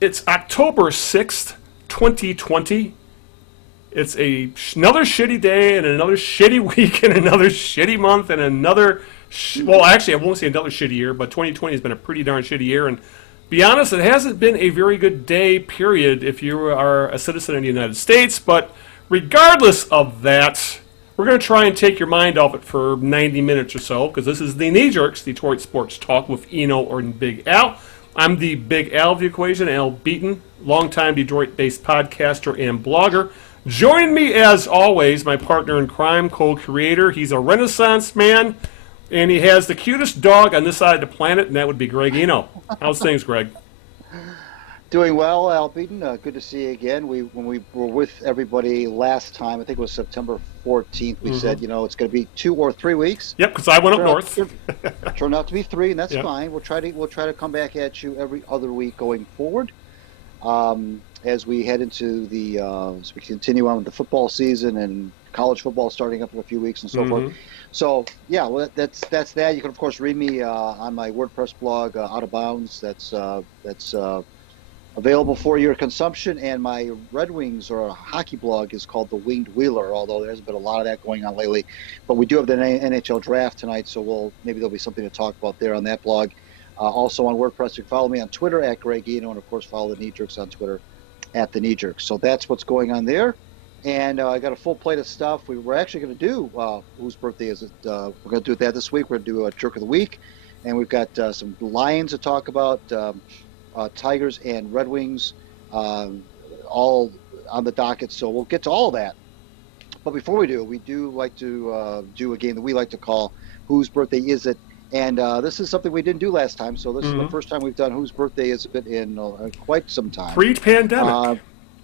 It's October 6th, 2020. It's another shitty day and another shitty week and another shitty month and another... well, actually, I won't say another shitty year, but 2020 has been a pretty darn shitty year. And be honest, it hasn't been a very good day, period, if you are a citizen of the United States. But regardless of that, we're going to try and take your mind off it for 90 minutes or so, because this is the Knee Jerks, Detroit Sports Talk with Eno and Big Al. I'm the Big Al of the equation, Al Beaton, longtime Detroit-based podcaster and blogger. Join me, as always, my partner in crime, co-creator. He's a Renaissance man, and he has the cutest dog on this side of the planet, and that would be Greg Eno. How's things, Greg? Doing well, Al Beaton. Good to see you again. When we were with everybody last time, I think it was September 14th, we said, it's going to be 2 or 3 weeks. Yep, because I went up north. Turned out to be 3, and that's fine. We'll try to come back at you every other week going forward. As we head into as we continue on with the football season and college football starting up in a few weeks and so forth. So well, that's that. You can of course read me on my WordPress blog, Out of Bounds. That's available for your consumption. And my Red Wings or hockey blog is called The Winged Wheeler, although there hasn't been a lot of that going on lately. But we do have the NHL draft tonight, so maybe there'll be something to talk about there on that blog. Also on WordPress, you can follow me on Twitter at Greg Eno, and of course follow the Knee Jerks on Twitter at the Knee Jerks. So that's what's going on there. And I got a full plate of stuff. We're actually going to do whose birthday is it? We're going to do that this week. We're going to do a Jerk of the Week, and we've got some Lions to talk about, Tigers and Red Wings, all on the docket. So we'll get to all of that. But before we do like to do a game that we like to call Whose Birthday Is It? And this is something we didn't do last time, so this is the first time we've done Whose Birthday Is It in quite some time. Pre-pandemic.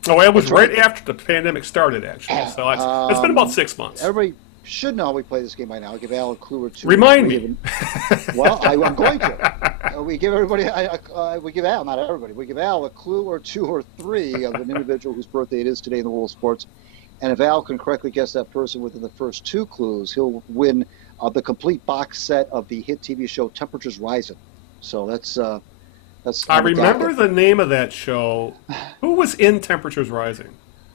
It was right after the pandemic started, actually. So it's been about 6 months. Everybody should know we play this game by now. I'll give Al a clue or two. Remind me. Well, I'm going to. We give everybody, we give Al, not everybody, we give Al a clue or 2 or 3 of an individual whose birthday it is today in the world of sports. And if Al can correctly guess that person within the first 2 clues, he'll win the complete box set of the hit TV show Temperatures Rising. So that's I remember the name of that show. Who was in Temperatures Rising?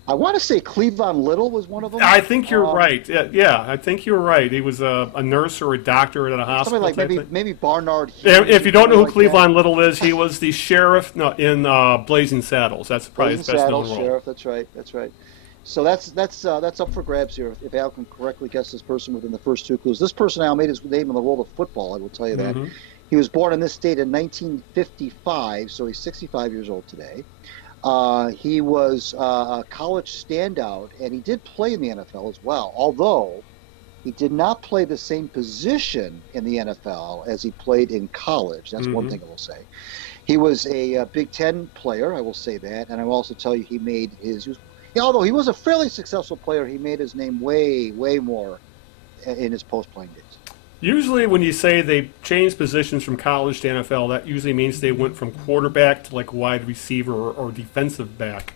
I want to say Cleavon Little was one of them. I think you're right. Yeah, I think you're right. He was a nurse or a doctor at a hospital. Something like maybe Barnard. If you don't know who Cleavon Little is, he was the sheriff in Blazing Saddles. That's probably his best known role. Sheriff. That's right. So that's up for grabs here. If Al can correctly guess this person within the first 2 clues. This person, Al, made his name in the world of football, I will tell you that. He was born in this state in 1955, so he's 65 years old today. He was a college standout, and he did play in the NFL as well, although he did not play the same position in the NFL as he played in college. That's one thing I will say. He was a Big Ten player, I will say that, and I will also tell you he made although he was a fairly successful player, he made his name way, way more in his post-playing days. Usually when you say they changed positions from college to NFL, that usually means they went from quarterback to like wide receiver or defensive back.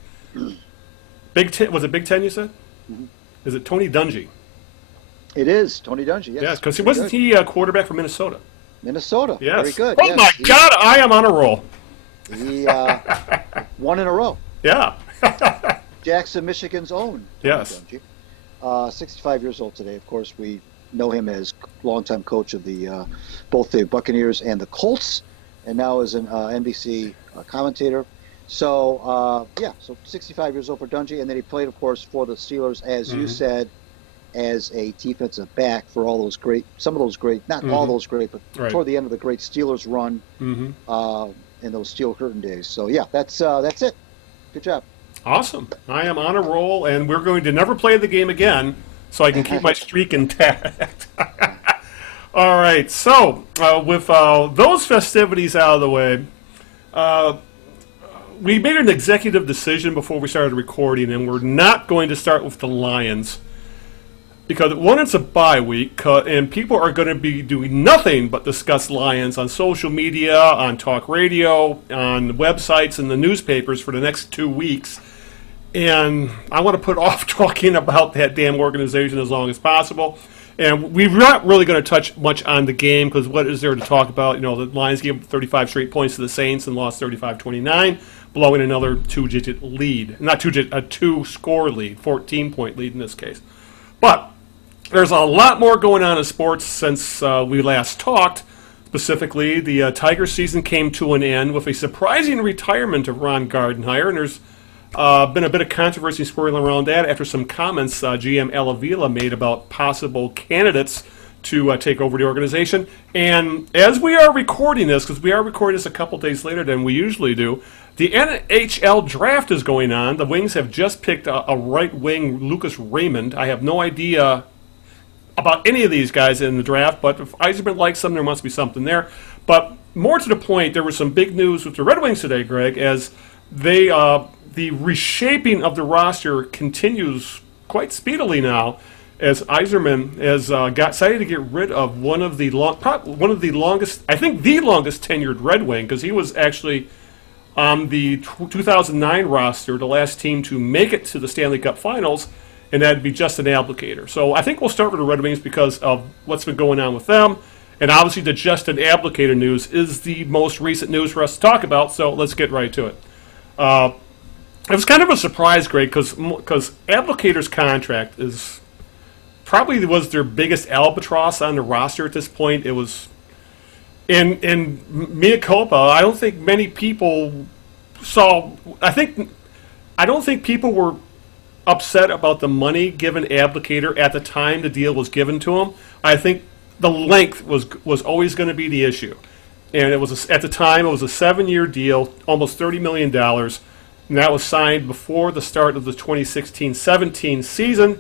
Big Ten, was it Big Ten you said? Is it Tony Dungy? It is Tony Dungy, yes. Yes, because wasn't he a quarterback for Minnesota? Minnesota, yes. Very good. Oh my God, I am on a roll. He won in a row. Yeah. Jackson, Michigan's own Tony Dungy. 65 years old today. Of course, we know him as longtime coach of the both the Buccaneers and the Colts, and now as an NBC commentator. So, so 65 years old for Dungy, and then he played, of course, for the Steelers, as you said, as a defensive back for some of those great, not all those great, but toward the end of the great Steelers run in those Steel Curtain days. So, that's it. Good job. Awesome. I am on a roll, and we're going to never play the game again, so I can keep my streak intact. All right, so with those festivities out of the way, we made an executive decision before we started recording, and we're not going to start with the Lions, because one, it's a bye week, and people are going to be doing nothing but discuss Lions on social media, on talk radio, on websites, and the newspapers for the next 2 weeks. And I want to put off talking about that damn organization as long as possible. And we're not really going to touch much on the game because what is there to talk about? The Lions gave 35 straight points to the Saints and lost 35-29, blowing another two-digit lead. Not two-digit, a two-score lead, 14-point lead in this case. But there's a lot more going on in sports since we last talked. Specifically, the Tiger season came to an end with a surprising retirement of Ron Gardenhire, and there's been a bit of controversy swirling around that after some comments GM Alavila made about possible candidates to take over the organization. And as we are recording this, because we are recording this a couple days later than we usually do, the NHL draft is going on. The Wings have just picked a right wing, Lucas Raymond. I have no idea about any of these guys in the draft, but if Yzerman likes them, there must be something there. But more to the point, there was some big news with the Red Wings today, Greg, as they the reshaping of the roster continues quite speedily now, as Yzerman has decided to get rid of one of the longest, I think the longest tenured Red Wing, because he was actually on the 2009 roster, the last team to make it to the Stanley Cup Finals, and that'd be Justin Abdelkader. So I think we'll start with the Red Wings because of what's been going on with them. And obviously the Justin Abdelkader news is the most recent news for us to talk about, so let's get right to it. It was kind of a surprise, Greg, because Abdelkader's contract was their biggest albatross on the roster at this point. It was, in mea culpa, I don't think many people I don't think people were upset about the money given Abdelkader at the time the deal was given to him. I think the length was always going to be the issue, and it was at the time it was a 7-year deal, almost $30 million, and that was signed before the start of the 2016-17 season.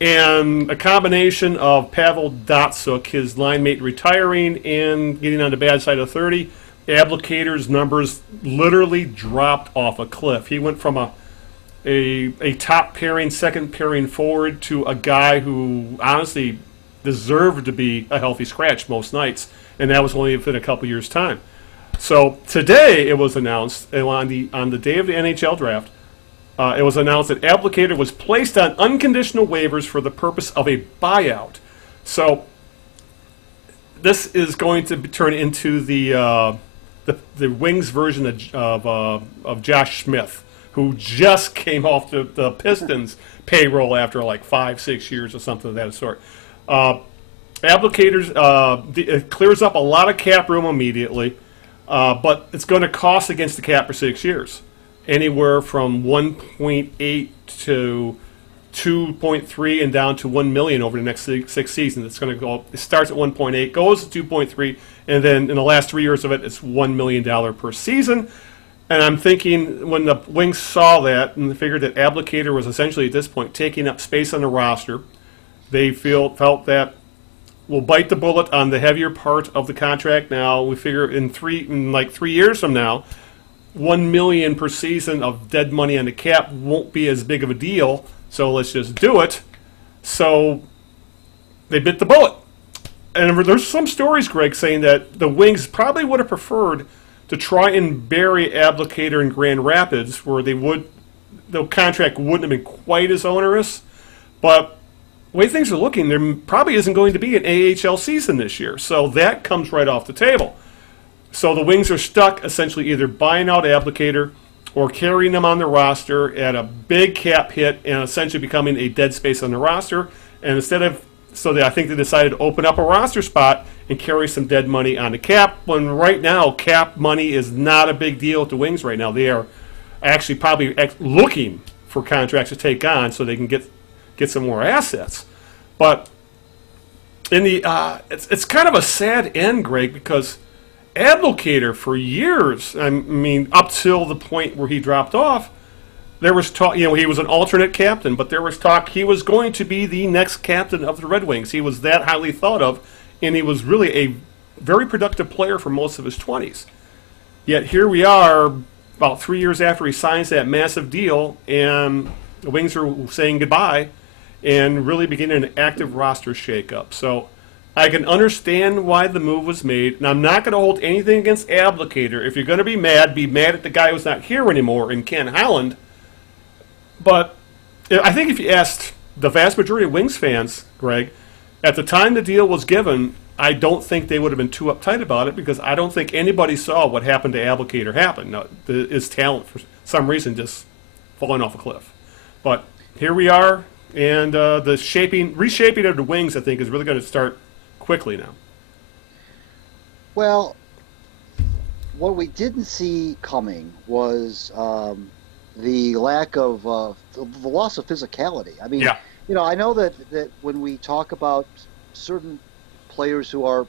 And a combination of Pavel Datsyuk, his line mate, retiring and getting on the bad side of 30, Abdelkader's numbers literally dropped off a cliff. He went from a top pairing, second pairing forward to a guy who honestly deserved to be a healthy scratch most nights, and that was only within a couple years' time. So today it was announced on the day of the NHL draft. It was announced that Abdelkader was placed on unconditional waivers for the purpose of a buyout. So this is going to turn into the Wings version of Josh Smith, who just came off the Pistons payroll after like 5-6 years or something of that sort. Abdelkader's it clears up a lot of cap room immediately, but it's going to cost against the cap for 6 years, anywhere from 1.8 to 2.3 and down to 1 million over the next six seasons. It's going to go. It starts at 1.8, goes to 2.3, and then in the last 3 years of it, it's $1 million per season. And I'm thinking when the Wings saw that and they figured that Abdelkader was essentially at this point taking up space on the roster, they felt that we'll bite the bullet on the heavier part of the contract now. We figure in like 3 years from now, $1 million per season of dead money on the cap won't be as big of a deal, so let's just do it. So they bit the bullet. And there's some stories, Greg, saying that the Wings probably would have preferred to try and bury Abdelkader in Grand Rapids, where the contract wouldn't have been quite as onerous. But the way things are looking, there probably isn't going to be an AHL season this year, so that comes right off the table. So the Wings are stuck essentially either buying out Abdelkader or carrying him on the roster at a big cap hit and essentially becoming a dead space on the roster. And I think they decided to open up a roster spot and carry some dead money on the cap, when right now cap money is not a big deal at the Wings right now. They are actually probably looking for contracts to take on so they can get some more assets. But in the it's kind of a sad end, Greg, because Abdelkader for years, I mean up till the point where he dropped off, there was talk, he was an alternate captain, but there was talk he was going to be the next captain of the Red Wings. He was that highly thought of, and he was really a very productive player for most of his 20s. Yet here we are, about 3 years after he signs that massive deal, and the Wings are saying goodbye and really beginning an active roster shakeup. So I can understand why the move was made, and I'm not going to hold anything against Abdelkader. If you're going to be mad at the guy who's not here anymore, in Ken Holland. But I think if you asked the vast majority of Wings fans, Greg, At the time the deal was given, I don't think they would have been too uptight about it because I don't think anybody saw what happened to Abdelkader happen. No, his talent, for some reason, just falling off a cliff. But here we are, and the reshaping of the wings, I think, is really going to start quickly now. Well, what we didn't see coming was the lack of the loss of physicality. I mean, Yeah. I know that when we talk about certain players who are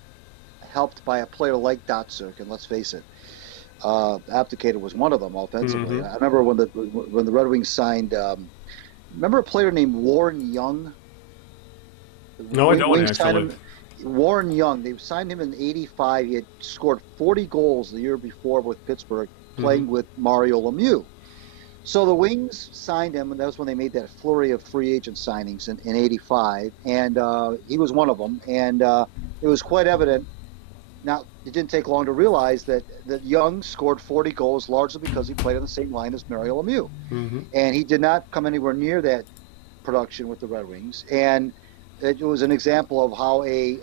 helped by a player like Datsuk, and let's face it, Abdelkader was one of them offensively. I remember when the Red Wings signed. Remember a player named Warren Young? No, I don't Wings actually. signed him- Warren Young. They signed him in '85. He had scored 40 goals the year before with Pittsburgh, playing with Mario Lemieux. So the Wings signed him, and that was when they made that flurry of free agent signings in '85, and he was one of them. And it was quite evident. Now, it didn't take long to realize that Young scored 40 goals largely because he played on the same line as Mario Lemieux. And he did not come anywhere near that production with the Red Wings. And it was an example of how a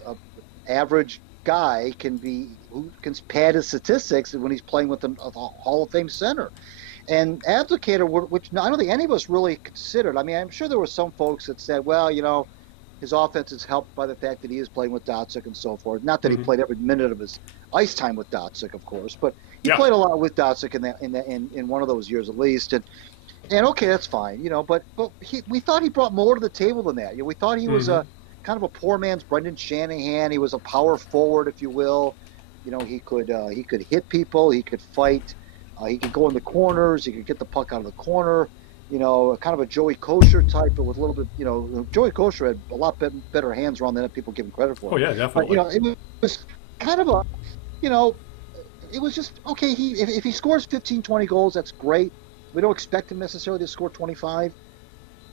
average guy who can pad his statistics when he's playing with a Hall of Fame center. And Abdelkader, which I don't think any of us really considered. I mean, I'm sure there were some folks that said, well, his offense is helped by the fact that he is playing with Datsuk and so forth. Not that he played every minute of his ice time with Datsuk, of course, but he played a lot with Datsuk in one of those years at least. And okay, that's fine, But we thought he brought more to the table than that. We thought he was a kind of a poor man's Brendan Shanahan. He was a power forward, if you will. He could hit people. He could fight. He could go in the corners. He could get the puck out of the corner. Kind of a Joey Kosher type, but with a little bit. Joey Kosher had a lot better hands around than people give him credit for. Oh yeah, definitely. But, it was kind of a, it was just okay. If he scores 15, 20 goals, that's great. We don't expect him necessarily to score 25.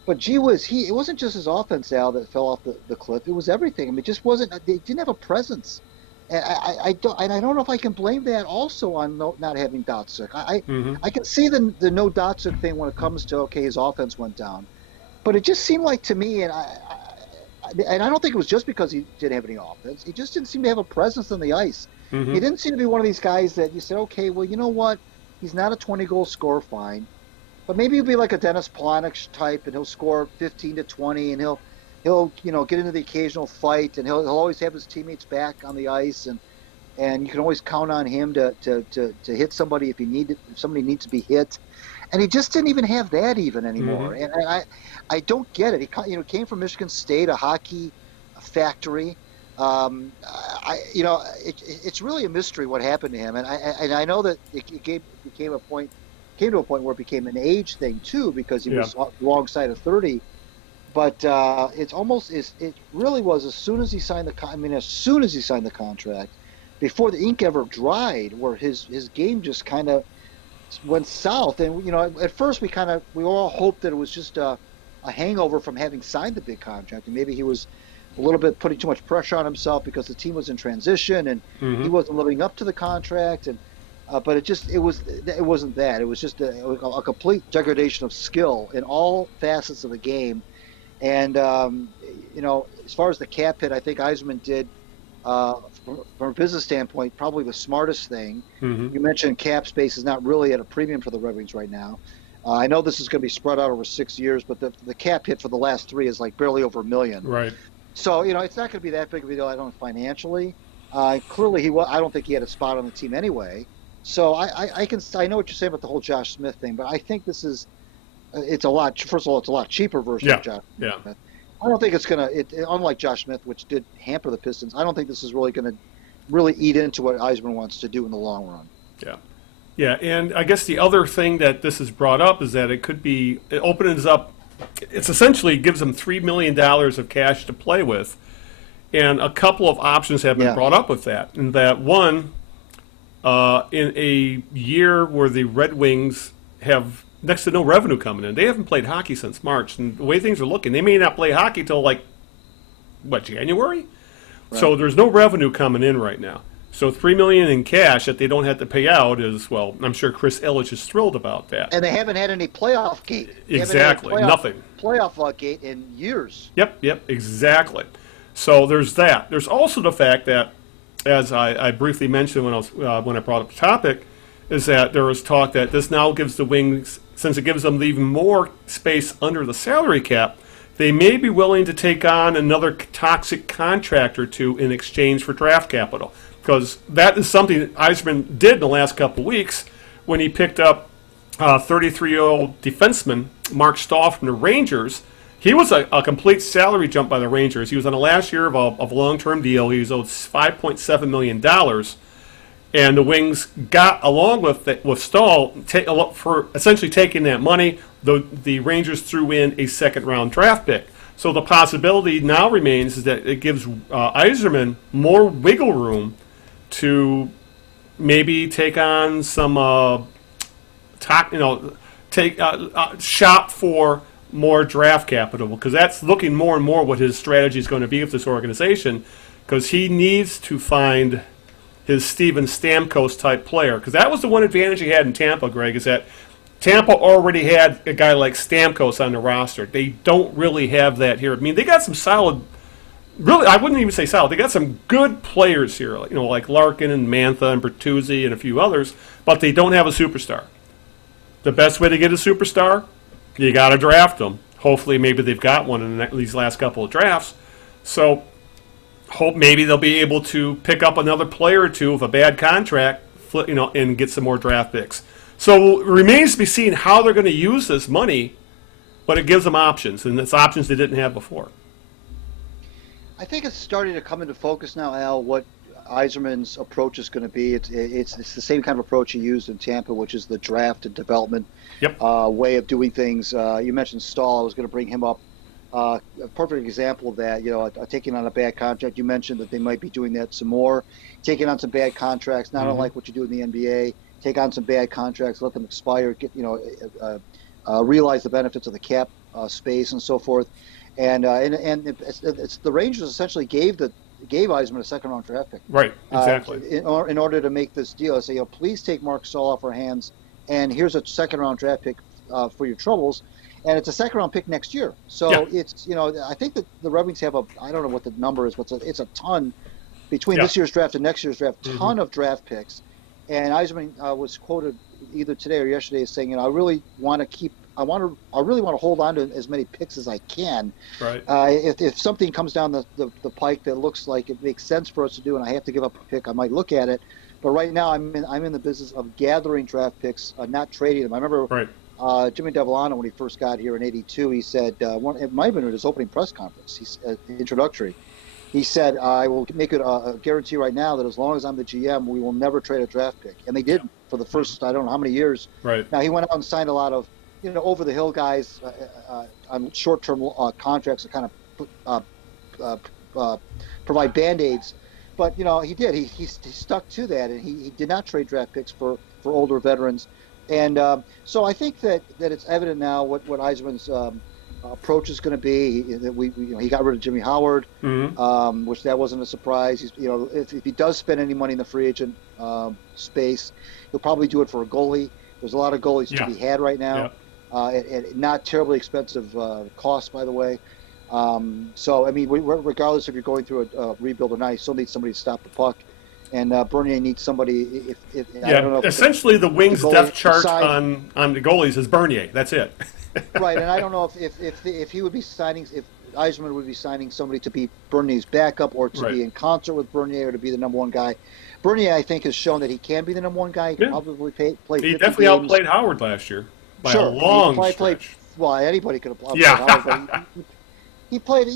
But gee whiz, it wasn't just his offense, Al, that fell off the cliff. It was everything. I mean, it just wasn't. They didn't have a presence. And I don't know if I can blame that also on not having Datsuk. I can see the no Datsuk thing when it comes to his offense went down, but it just seemed like to me, and I don't think it was just because he didn't have any offense. He just didn't seem to have a presence on the ice. He didn't seem to be one of these guys that you said, okay, well, you know what, he's not a 20-goal scorer, fine, but maybe he'll be like a Dennis Polonich type, and he'll score 15 to 20, and he'll get into the occasional fight, and he'll always have his teammates back on the ice, and you can always count on him to hit somebody if somebody needs to be hit, and he just didn't even have that even anymore. And I don't get it. He came from Michigan State, a hockey factory. It's really a mystery what happened to him, and I know that it came to a point where it became an age thing too, because he was wrong side of 30. But it really was as soon as he signed the contract, before the ink ever dried, where his game just kind of went south. And at first we all hoped that it was just a hangover from having signed the big contract, and maybe he was a little bit putting too much pressure on himself because the team was in transition and he wasn't living up to the contract. And but it wasn't that. It was just a complete degradation of skill in all facets of the game. And, as far as the cap hit, I think Yzerman did, from a business standpoint, probably the smartest thing. You mentioned cap space is not really at a premium for the Red Wings right now. I know this is going to be spread out over 6 years, but the cap hit for the last 3 is like barely over $1 million. Right. So, it's not going to be that big of a deal, I don't think, financially. Clearly, I don't think he had a spot on the team anyway. So I know what you're saying about the whole Josh Smith thing, but I think this is, it's a lot. First of all, it's a lot cheaper version of Josh Smith. Yeah. I don't think it's unlike Josh Smith, which did hamper the Pistons. I don't think this is really going to really eat into what Yzerman wants to do in the long run. Yeah. Yeah, and I guess the other thing that this has brought up is that it opens up, it's essentially gives them $3 million of cash to play with. And a couple of options have been brought up with that. And that one, in a year where the Red Wings have next to no revenue coming in, they haven't played hockey since March. And the way things are looking, they may not play hockey till January? Right. So there's no revenue coming in right now. So $3 million in cash that they don't have to pay out is, well, I'm sure Chris Illitch is thrilled about that. And they haven't had any playoff gate. Exactly, nothing. Playoff gate in years. Yep, exactly. So there's that. There's also the fact that, as I briefly mentioned when I brought up the topic, is that there was talk that this now gives the Wings, since it gives them even more space under the salary cap, they may be willing to take on another toxic contract or two in exchange for draft capital. Because that is something that Yzerman did in the last couple of weeks when he picked up 33-year-old defenseman Marc Staal from the Rangers. He was a complete salary jump by the Rangers. He was on the last year of a long-term deal. He was owed $5.7 million. And the Wings got along with Staal for essentially taking that money. The Rangers threw in a second-round draft pick. So the possibility now remains is that it gives Yzerman more wiggle room to maybe take on some shop for more draft capital, because that's looking more and more what his strategy is going to be with this organization, because he needs to find his Steven Stamkos type player, because that was the one advantage he had in Tampa, Greg, is that Tampa already had a guy like Stamkos on the roster. They don't really have that here. I mean, they got some solid, really, I wouldn't even say solid. They got some good players here, like Larkin and Mantha and Bertuzzi and a few others, but they don't have a superstar. The best way to get a superstar, you got to draft them. Hopefully, maybe they've got one in these last couple of drafts. So, hope maybe they'll be able to pick up another player or two with a bad contract, and get some more draft picks. So it remains to be seen how they're going to use this money, but it gives them options, and it's options they didn't have before. I think it's starting to come into focus now, Al, what Yzerman's approach is going to be. It's the same kind of approach he used in Tampa, which is the draft and development way of doing things. You mentioned Staal. I was going to bring him up. A perfect example of that, taking on a bad contract. You mentioned that they might be doing that some more, taking on some bad contracts, not unlike what you do in the NBA. Take on some bad contracts, let them expire, realize the benefits of the cap space and so forth. And it's the Rangers essentially gave Yzerman a second-round draft pick. Right, exactly. In order to make this deal, I say, please take Marc Staal off our hands, and here's a second-round draft pick for your troubles. And it's a second-round pick next year. So it's, I think that the Red Wings have I don't know what the number is, but it's a ton between this year's draft and next year's draft, ton of draft picks. And Yzerman was quoted either today or yesterday as saying, I really want to hold on to as many picks as I can. Right. If something comes down the pike that looks like it makes sense for us to do, and I have to give up a pick, I might look at it. But right now, I'm in the business of gathering draft picks, not trading them. I remember Jimmy Devellano, when he first got here in '82, he said it might have been at his opening press conference. He's introductory. He said, I will make it a guarantee right now that as long as I'm the GM, we will never trade a draft pick. And they did for the first, I don't know how many years. Right. Now, he went out and signed a lot of, over-the-hill guys on short-term contracts that kind of provide Band-Aids. But, he did. He stuck to that, and he did not trade draft picks for older veterans. And so I think that it's evident now what Yzerman's approach is going to be. He got rid of Jimmy Howard, which that wasn't a surprise. If he does spend any money in the free agent space, he'll probably do it for a goalie. There's a lot of goalies to be had right now, at not terribly expensive costs, by the way. So I mean, regardless if you're going through a rebuild or not, you still need somebody to stop the puck. And Bernier needs somebody. I don't know. Essentially, the Wings' depth chart on the goalies is Bernier. That's it. Right, and I don't know if he would be signing, if Yzerman would be signing somebody to be Bernier's backup, or to be in concert with Bernier, or to be the number one guy. Bernier, I think, has shown that he can be the number one guy. He can probably play. He definitely outplayed Howard last year by a long stretch. Anybody could have outplayed Howard. But he played.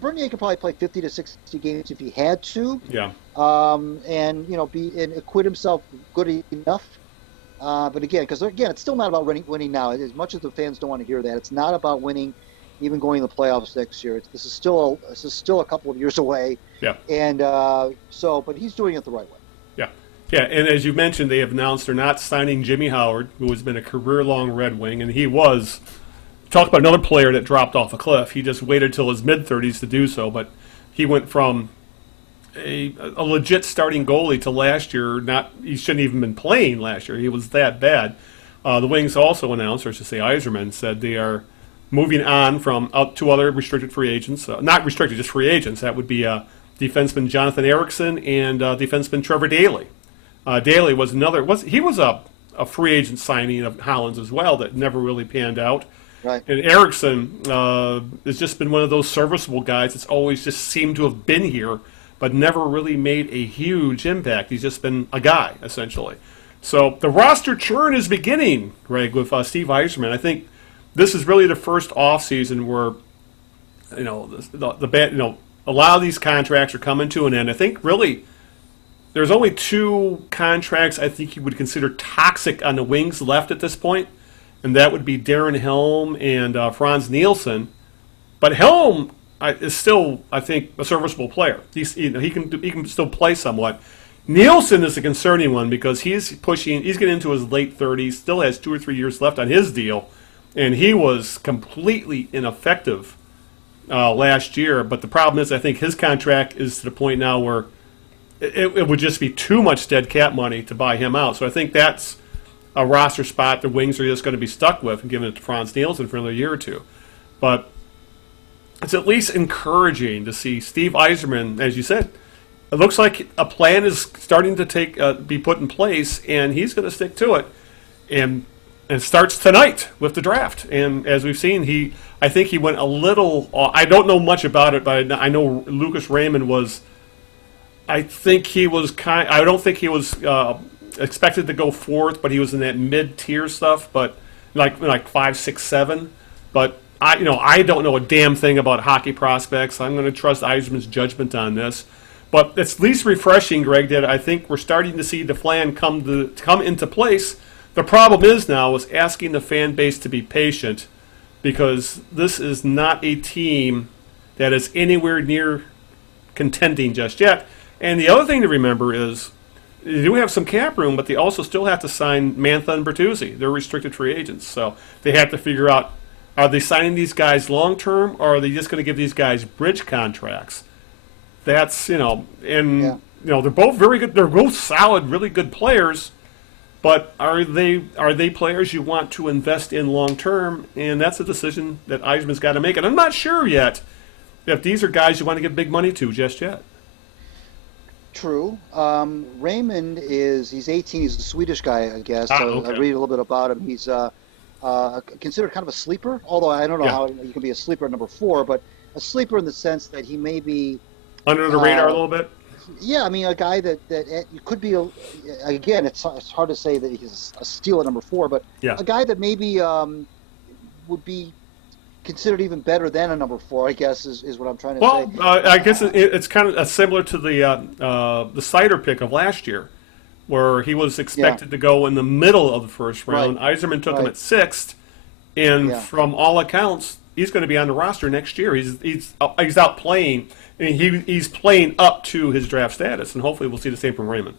Bernier could probably play 50 to 60 games if he had to. Yeah. And acquit himself good enough. But again, it's still not about winning now. As much as the fans don't want to hear that, it's not about winning, even going to the playoffs next year. This is still a couple of years away. Yeah. And but he's doing it the right way. Yeah. Yeah, and as you mentioned, they have announced they're not signing Jimmy Howard, who has been a career-long Red Wing, and he was. Talk about another player that dropped off a cliff. He just waited till his mid-30s to do so, but he went from a legit starting goalie to last year. He shouldn't even been playing last year. He was that bad. The Wings also announced, or I should say Yzerman said, they are moving on from two other restricted free agents. Not restricted, just free agents. That would be defenseman Jonathan Ericisson and defenseman Trevor Daley. Daley was another. He was a free agent signing of Holland's as well that never really panned out. Right. And Ericisson has just been one of those serviceable guys that's always just seemed to have been here, but never really made a huge impact. He's just been a guy, essentially. So the roster churn is beginning, Greg, with Steve Yzerman. I think this is really the first offseason where, a lot of these contracts are coming to an end. I think really there's only two contracts I think you would consider toxic on the wings left at this point, and that would be Darren Helm and Franz Nielsen. But Helm is still, I think, a serviceable player. He can still play somewhat. Nielsen is a concerning one because he's getting into his late 30s, still has 2 or 3 years left on his deal, and he was completely ineffective last year. But the problem is I think his contract is to the point now where it would just be too much dead cap money to buy him out. So I think that's a roster spot the Wings are just going to be stuck with and giving it to Franz Nielsen for another year or two. But it's at least encouraging to see Steve Yzerman, as you said. It looks like a plan is starting to be put in place, and he's going to stick to it. And it starts tonight with the draft. And as we've seen, I think he went a little. I don't know much about it, but I know Lucas Raymond was. I think he was I don't think he was expected to go fourth, but he was in that mid-tier stuff, but like 5, 6, 7. But I don't know a damn thing about hockey prospects. I'm going to trust Yzerman's judgment on this. But it's at least refreshing, Greg, that I think we're starting to see the plan come into place. The problem is now is asking the fan base to be patient, because this is not a team that is anywhere near contending just yet. And the other thing to remember is they do have some cap room, but they also still have to sign Mantha and Bertuzzi. They're restricted free agents, so they have to figure out, are they signing these guys long-term, or are they just going to give these guys bridge contracts? That's, they're both very good. They're both solid, really good players, but are they players you want to invest in long-term? And that's a decision that Yzerman's got to make. And I'm not sure yet if these are guys you want to give big money to just yet. True. Raymond he's 18. He's a Swedish guy, I guess. Okay. I read a little bit about him. He's considered kind of a sleeper, although I don't know how you can be a sleeper at number 4, but a sleeper in the sense that he may be under the radar a little bit. Yeah, I mean, a guy that you could be. Again, it's hard to say that he's a steal at number 4, but a guy that maybe would be considered even better than a number 4, I guess, is what I'm trying to say. Well, I guess it's kind of similar to the Cider pick of last year, where he was expected to go in the middle of the first round. Right. Yzerman took him at 6th, and from all accounts, he's going to be on the roster next year. He's out playing, and he's playing up to his draft status, and hopefully we'll see the same from Raymond.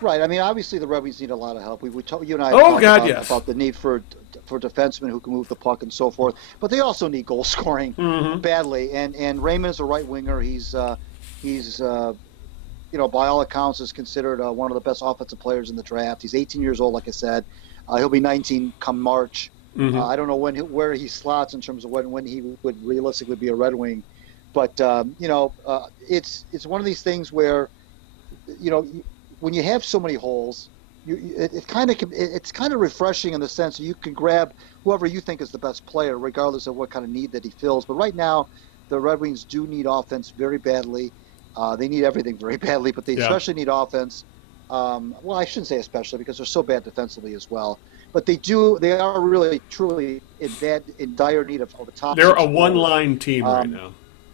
Right. I mean, obviously the Red Wings need a lot of help. You and I talked about the need for defensemen who can move the puck and so forth, but they also need goal scoring badly. And Raymond is a right winger. He's by all accounts is considered one of the best offensive players in the draft. He's 18 years old, like I said. He'll be 19 come March. I don't know where he slots in terms of when he would realistically be a Red Wing, but it's one of these things where when you have so many holes, it's kind of refreshing in the sense that you can grab whoever you think is the best player, regardless of what kind of need that he fills. But right now, the Red Wings do need offense very badly. They need everything very badly, but they especially need offense. Well, I shouldn't say especially, because they're so bad defensively as well. But they are really, truly in dire need of a top. They're a one-line team right now.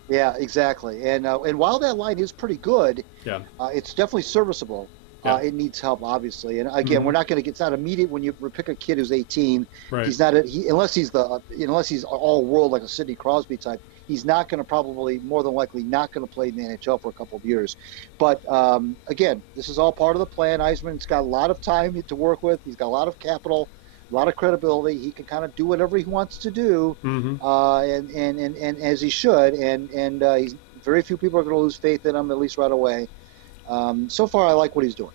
Yeah, exactly. And while that line is pretty good, it's definitely serviceable. It needs help, obviously. And again, we're not going to get. It's not immediate when you pick a kid who's 18. Right. He's not unless he's all world like a Sidney Crosby type. He's not going to more than likely not going to play in the NHL for a couple of years. But again, this is all part of the plan. Yzerman's got a lot of time to work with. He's got a lot of capital, a lot of credibility. He can kind of do whatever he wants to do, and as he should. And very few people are going to lose faith in him, at least right away. So far, I like what he's doing.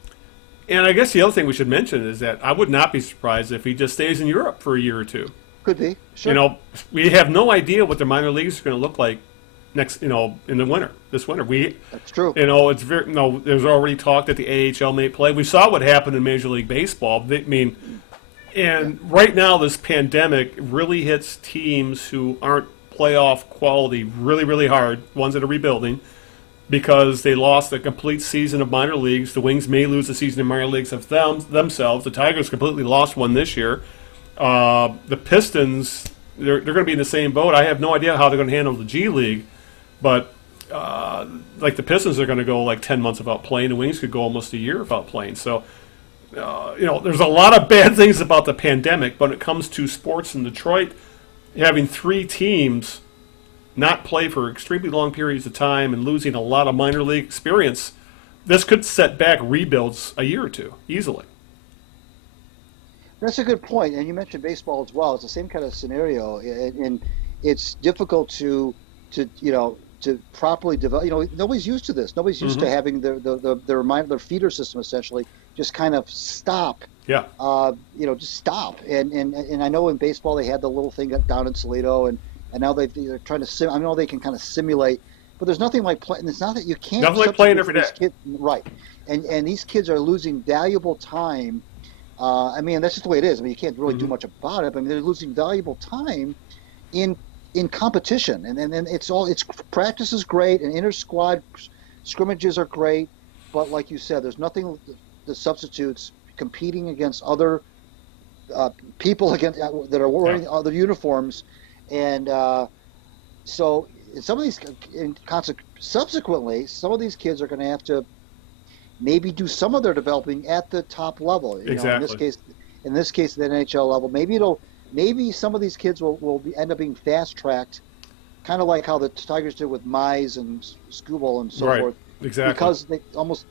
And I guess the other thing we should mention is that I would not be surprised if he just stays in Europe for a year or two. Could be. Sure. We have no idea what the minor leagues are going to look like next, in the winter. This winter, That's true. it's very there's already talk that the AHL may play. We saw what happened in Major League Baseball. Right now, this pandemic really hits teams who aren't playoff quality really, really hard. Ones that are rebuilding because they lost a complete season of minor leagues. The Wings may lose a season of minor leagues of themselves. The Tigers completely lost one this year. The Pistons, they're going to be in the same boat. I have no idea how they're going to handle the G League, but the Pistons are going to go like 10 months without playing. The Wings could go almost a year without playing. So, there's a lot of bad things about the pandemic, but when it comes to sports in Detroit, having 3 teams not play for extremely long periods of time and losing a lot of minor league experience, this could set back rebuilds a year or two easily. That's a good point, and you mentioned baseball as well. It's the same kind of scenario, and it's difficult to properly develop. Nobody's used to this. Nobody's used to having their feeder system essentially just kind of stop. Yeah. Just stop. And I know in baseball they had the little thing down in Toledo, and now they're trying to I know they can kind of simulate, but there's nothing like playing. It's not that you can't. Nothing like playing every day. Right. And these kids are losing valuable time. That's just the way it is. You can't really do much about it. They're losing valuable time in competition, and it's practice is great, and inter squad scrimmages are great, but like you said, there's nothing that substitutes competing against other people that are wearing other uniforms, and so some of these subsequently, some of these kids are going to have to maybe do some of their developing at the top level. Exactly. In this case, the NHL level. Maybe some of these kids will end up being fast tracked, kind of like how the Tigers did with Mize and Skubal and so forth. Exactly. Because they almost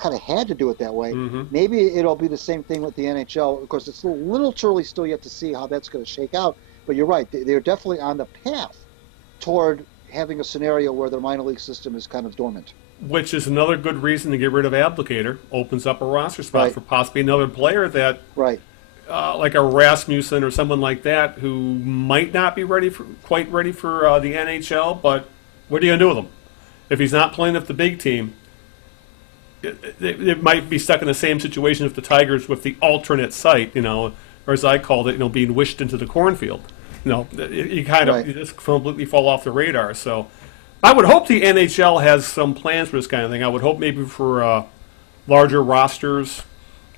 kind of had to do it that way. Mm-hmm. Maybe it'll be the same thing with the NHL. Of course, it's a little too early still yet to see how that's going to shake out. But you're right; they're definitely on the path toward having a scenario where their minor league system is kind of dormant. Which is another good reason to get rid of Abdelkader. Opens up a roster spot for possibly another player that, like a Rasmussen or someone like that, who might not be quite ready for the NHL. But what are you going to do with him? If he's not playing with the big team, it might be stuck in the same situation with the Tigers with the alternate site, or as I called it, being wished into the cornfield. You kind of you just completely fall off the radar. So I would hope the NHL has some plans for this kind of thing. I would hope maybe for larger rosters,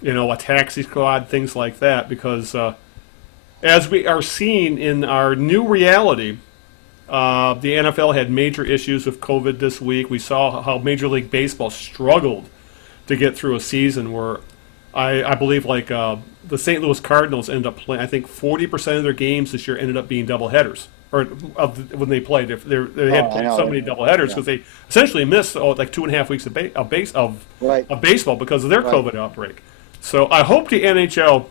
a taxi squad, things like that, because as we are seeing in our new reality, the NFL had major issues with COVID this week. We saw how Major League Baseball struggled to get through a season where I believe the St. Louis Cardinals ended up playing, I think 40% of their games this year ended up being doubleheaders. Or when they played, they had played so many doubleheaders because they essentially missed like 2.5 weeks of baseball because of their COVID outbreak. So I hope the NHL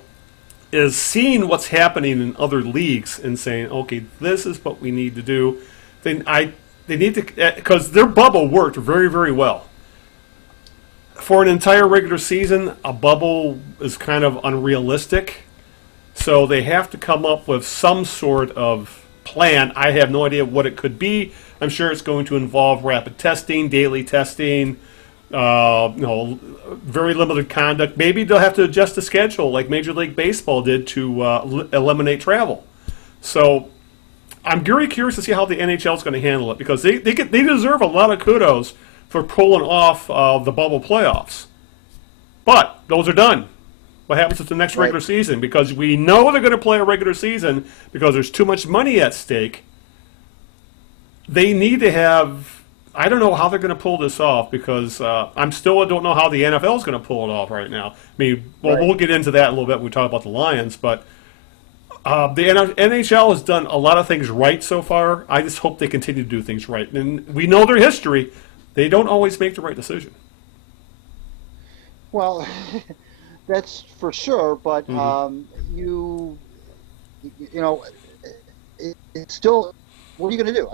is seeing what's happening in other leagues and saying, okay, this is what we need to do. They need to, because their bubble worked very, very well. For an entire regular season, a bubble is kind of unrealistic. So they have to come up with some sort of plan. I have no idea what it could be. I'm sure it's going to involve rapid testing, daily testing, very limited conduct. Maybe they'll have to adjust the schedule like Major League Baseball did to eliminate travel. So I'm very curious to see how the NHL is going to handle it, because they deserve a lot of kudos for pulling off the bubble playoffs. But those are done. What happens with the next regular season? Because we know they're going to play a regular season because there's too much money at stake. They need to have... I don't know how they're going to pull this off, because I don't know how the NFL is going to pull it off right now. We'll get into that a little bit when we talk about the Lions, but the NHL has done a lot of things right so far. I just hope they continue to do things right. And we know their history. They don't always make the right decision. Well, that's for sure, but it's still, what are you going to do?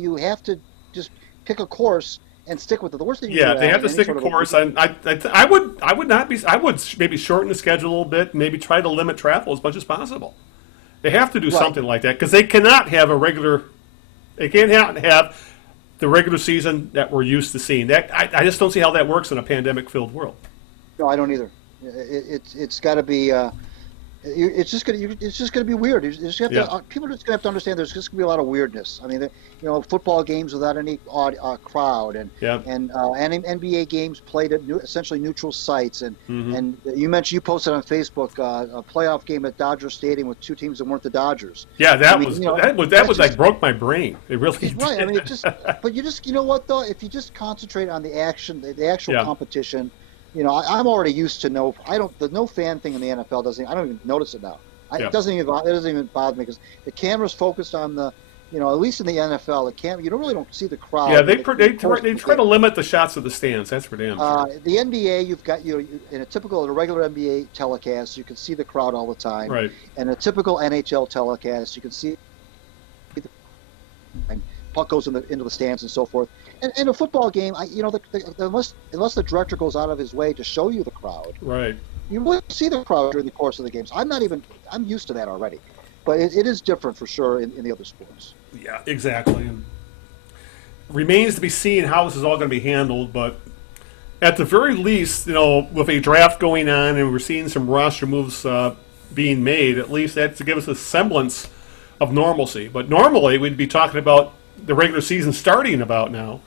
You have to just pick a course and stick with it. The worst thing they have to stick a course. I would maybe shorten the schedule a little bit, maybe try to limit travel as much as possible. They have to do something like that because they cannot have they can't have the regular season that we're used to seeing. That I just don't see how that works in a pandemic-filled world. No, I don't either. It's got to be. It's just gonna be weird. You just have to, people are just gonna have to understand. There's just gonna be a lot of weirdness. I mean, football games without any crowd, and NBA games played at essentially neutral sites. And and you posted on Facebook a playoff game at Dodger Stadium with two teams that weren't the Dodgers. Yeah, that was like broke my brain. It really did. Right. I mean, but you know what though? If you just concentrate on the action, the actual competition. I'm already used to the no fan thing in the NFL I don't even notice it now. It doesn't even bother me because the camera's focused on the, at least in the NFL, you don't see the crowd. Yeah, they try to limit the shots of the stands. That's for damn sure. The NBA, you've got in a regular NBA telecast, you can see the crowd all the time. Right. And a typical NHL telecast, you can see the puck goes into the stands and so forth. And in a football game, unless the director goes out of his way to show you the crowd, right? You wouldn't see the crowd during the course of the games. I'm used to that already, but it is different for sure in the other sports. Yeah, exactly. And remains to be seen how this is all going to be handled, but at the very least, with a draft going on and we're seeing some roster moves being made, at least that's to give us a semblance of normalcy. But normally we'd be talking about the regular season starting about now.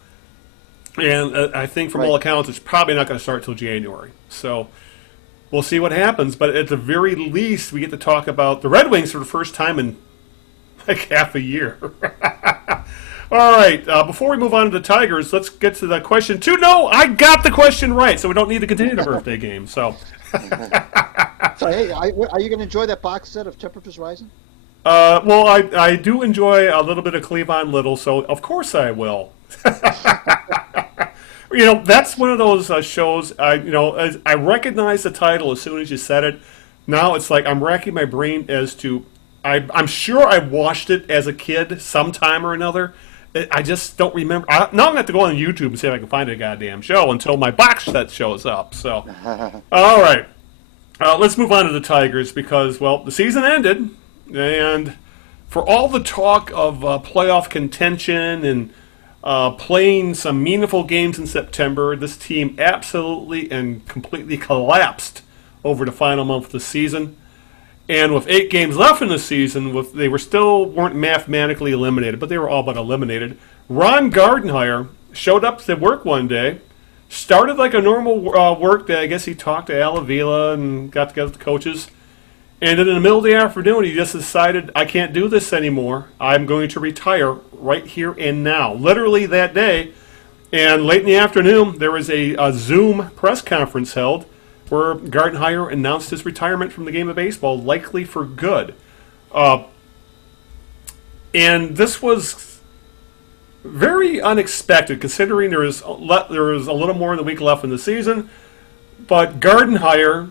And I think from all accounts, it's probably not going to start till January. So we'll see what happens. But at the very least, we get to talk about the Red Wings for the first time in like half a year. All right. Before we move on to the Tigers, let's get to the question 2. No, I got the question right, so we don't need to continue the birthday game. So, hey, are you going to enjoy that box set of Temperatures Rising? Well, I do enjoy a little bit of Cleavon Little, so of course I will. That's one of those shows. I recognize the title as soon as you said it. Now it's like I'm racking my brain as to. I'm sure I watched it as a kid sometime or another. I just don't remember. Now I'm going to have to go on YouTube and see if I can find a goddamn show until my box set shows up. So, all right, let's move on to the Tigers because the season ended, and for all the talk of playoff contention and playing some meaningful games in September, this team absolutely and completely collapsed over the final month of the season. And with 8 games left in the season, they weren't mathematically eliminated, but they were all but eliminated. Ron Gardenhire showed up to work one day, started like a normal work day. I guess he talked to Al Avila and got together with the coaches. And then in the middle of the afternoon, he just decided, I can't do this anymore. I'm going to retire right here and now. Literally that day. And late in the afternoon, there was a Zoom press conference held where Gardenhire announced his retirement from the game of baseball, likely for good. And this was very unexpected, considering there is a little more than a week left in the season. But Gardenhire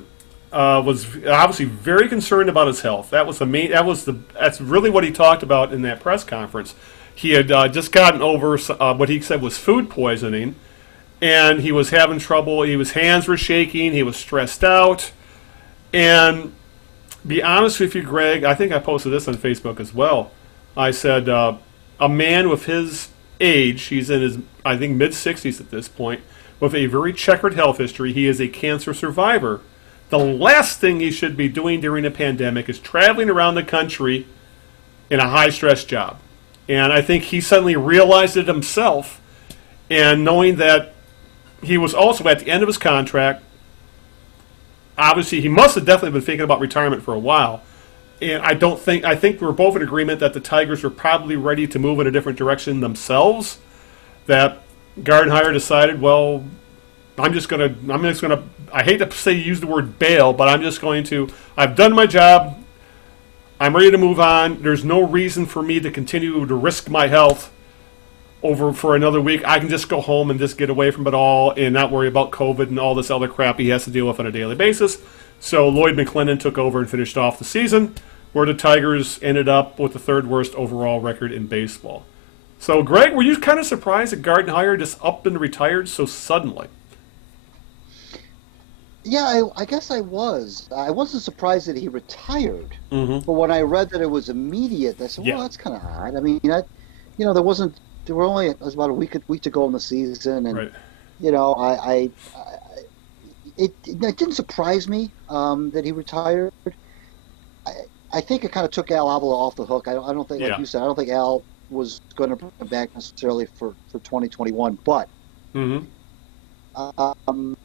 was obviously very concerned about his health. That's really what he talked about in that press conference. He had just gotten over what he said was food poisoning. And he was having trouble. His hands were shaking. He was stressed out. And be honest with you, Greg, I think I posted this on Facebook as well. I said, a man with his age, he's in his, I think, mid-60s at this point, with a very checkered health history. He is a cancer survivor. The last thing he should be doing during a pandemic is traveling around the country in a high-stress job. And I think he suddenly realized it himself. And knowing that he was also at the end of his contract. Obviously, he must have definitely been thinking about retirement for a while. And I think we're both in agreement that the Tigers were probably ready to move in a different direction themselves. That Gardenhire decided, well, I'm just gonna, I hate to use the word bail, but I've done my job. I'm ready to move on. There's no reason for me to continue to risk my health over for another week. I can just go home and just get away from it all and not worry about COVID and all this other crap he has to deal with on a daily basis. So Lloyd McClendon took over and finished off the season, where the Tigers ended up with the 3rd worst overall record in baseball. So, Greg, were you kind of surprised that Gardenhire just up and retired so suddenly? Yeah, I guess I was. I wasn't surprised that he retired, Mm-hmm. but when I read that it was immediate, I said, "Well, Yeah. that's kind of odd." I mean, there wasn't. There were only it was about a week to go in the season, and Right. it didn't surprise me that he retired. I, I think it kind of took Al Avila off the hook. I don't think, like Yeah. you said, I don't think Al was going to bring him back necessarily for 2021, but Mm-hmm. um,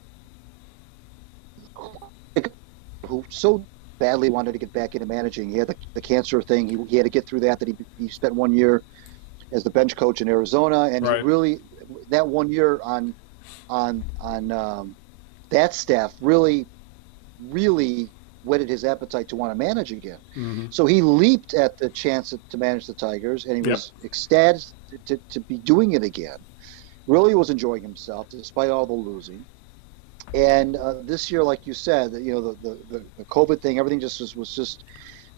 who so badly wanted to get back into managing. He had the cancer thing. He had to get through that. He spent 1 year as the bench coach in Arizona, and he Right. really that 1 year on that staff really whetted his appetite to want to manage again. Mm-hmm. So he leaped at the chance to manage the Tigers, and he Yep. was ecstatic to be doing it again. Really was enjoying himself despite all the losing. And this year, like you said, the COVID thing, everything was just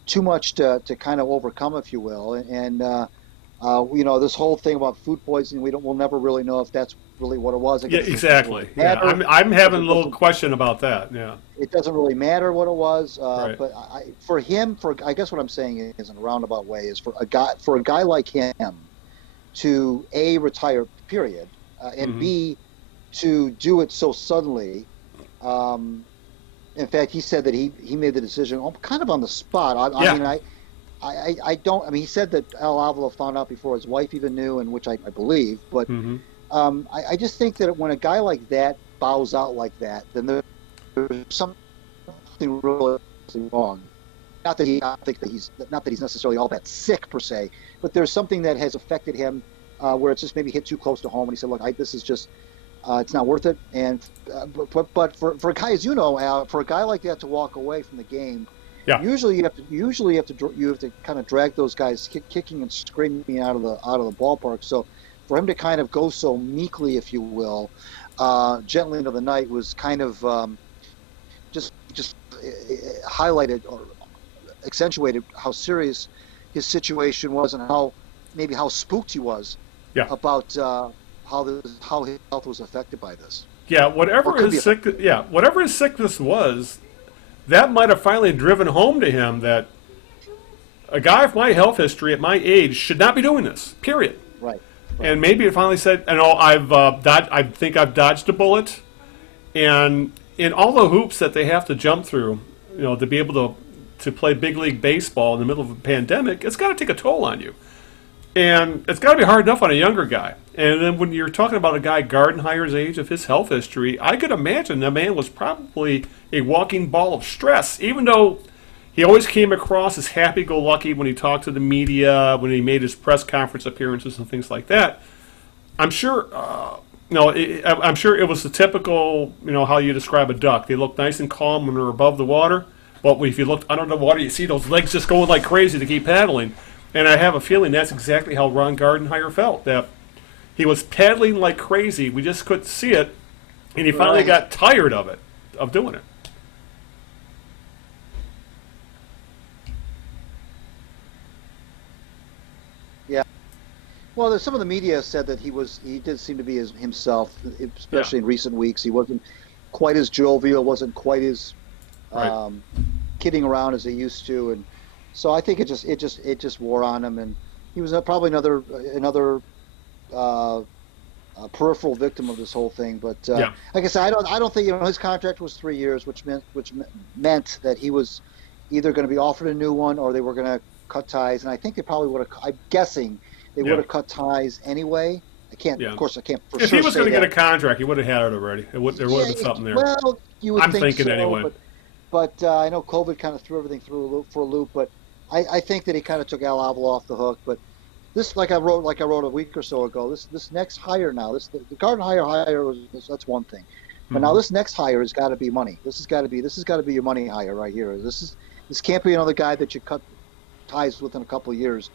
too much to kind of overcome, if you will. And this whole thing about food poisoning, we'll never really know if that's really what it was. I Yeah. guess Exactly. Yeah. matter. I'm having a It little doesn't, question about that. Yeah. it doesn't really matter what it was. Right. But for him, I guess what I'm saying is in a roundabout way is for a guy like him to retire, period, and Mm-hmm. B, to do it so suddenly. In fact, he said that he made the decision kind of on the spot. Yeah. I mean, I don't. I mean, he said that Al Avila found out before his wife even knew, and which I believe. But Mm-hmm. I just think that when a guy like that bows out like that, then there's something really wrong. Not that he's necessarily all that sick per se, but there's something that has affected him where it's just maybe hit too close to home, and he said, "Look, this is just it's not worth it." And but for a guy, as you know, Al, for a guy like that to walk away from the game, Yeah. usually you have to kind of drag those guys kicking and screaming out of the ballpark. So for him to kind of go so meekly, if you will, gently into the night was kind of just highlighted or accentuated how serious his situation was and how spooked he was Yeah. about how his health was affected by this. Yeah. Or Whatever could be his sick. Yeah. Whatever his sickness was, that might have finally driven home to him that a guy of my health history at my age should not be doing this. Period. Right. And maybe it finally said, I think I've dodged a bullet, and in all the hoops that they have to jump through, to be able to play big league baseball in the middle of a pandemic, it's got to take a toll on you, and it's got to be hard enough on a younger guy. And then when you're talking about a guy Gardenhire's age of his health history, I could imagine the man was probably a walking ball of stress, even though he always came across as happy-go-lucky when he talked to the media, when he made his press conference appearances and things like that. I'm sure, I'm sure it was the typical, how you describe a duck. They look nice and calm when they're above the water, but if you look under the water, you see those legs just going like crazy to keep paddling. And I have a feeling that's exactly how Ron Gardenhire felt, that he was paddling like crazy. We just couldn't see it, and he finally Right. got tired of it, of doing it. Yeah. Well, some of the media said that he did seem to be himself, especially in recent weeks. He wasn't quite as jovial, wasn't quite as Right. kidding around as he used to, and so I think it just wore on him, and he was probably another peripheral victim of this whole thing. But Yeah. like I said, I don't think his contract was 3 years, which meant that he was either going to be offered a new one or they were going to cut ties, and I think they probably would have. I'm guessing they Yeah. would have cut ties anyway. Yeah. Of course, I can't for If sure he was say going to get a that. contract, he would have had it already. There would have been something there. Well, you would I'm think thinking so, anyway. But I know COVID kind of threw everything for a loop. But I think that he kind of took Al Avila off the hook. But this, like I wrote a week or so ago, this next hire now, the Garden hire that's one thing. But now this next hire has got to be money. This has got to be your money hire right here. This can't be another guy that you cut ties within a couple of years.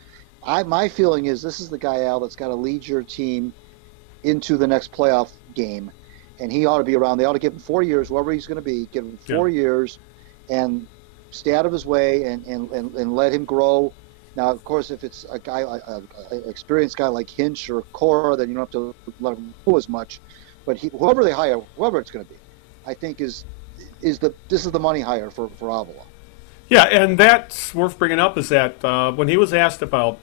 My feeling is this is the guy, Al, that's got to lead your team into the next playoff game, and he ought to be around. They ought to give him 4 years, wherever he's going to be. Give him 4 years, and stay out of his way, and let him grow. Now, of course, if it's a guy, an experienced guy like Hinch or Cora, then you don't have to let him go as much. But whoever they hire, whoever it's going to be, I think this is the money hire for Avila. Yeah, and that's worth bringing up is that when he was asked about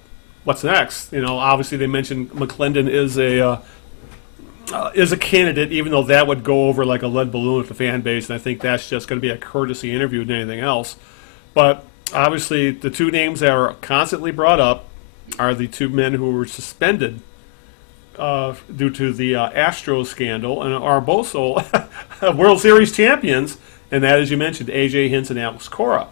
what's next, obviously they mentioned McClendon is a candidate, even though that would go over like a lead balloon with the fan base, and I think that's just going to be a courtesy interview than anything else. But obviously, the two names that are constantly brought up are the two men who were suspended due to the Astros scandal and are both World Series champions, and that, as you mentioned, A.J. Hinch and Alex Cora.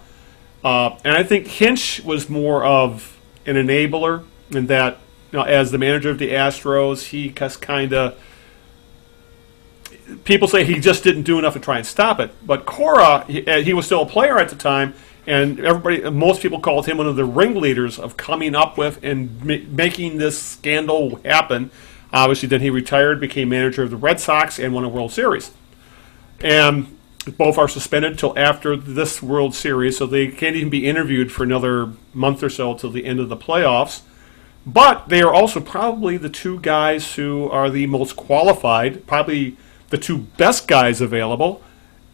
And I think Hinch was more of an enabler in that, as the manager of the Astros, he kind of, people say he just didn't do enough to try and stop it. But Cora, he was still a player at the time, and most people called him one of the ringleaders of coming up with and making this scandal happen. Obviously, then he retired, became manager of the Red Sox, and won a World Series. And both are suspended until after this World Series, so they can't even be interviewed for another month or so till the end of the playoffs. But they are also probably the two guys who are the most qualified, probably the two best guys available,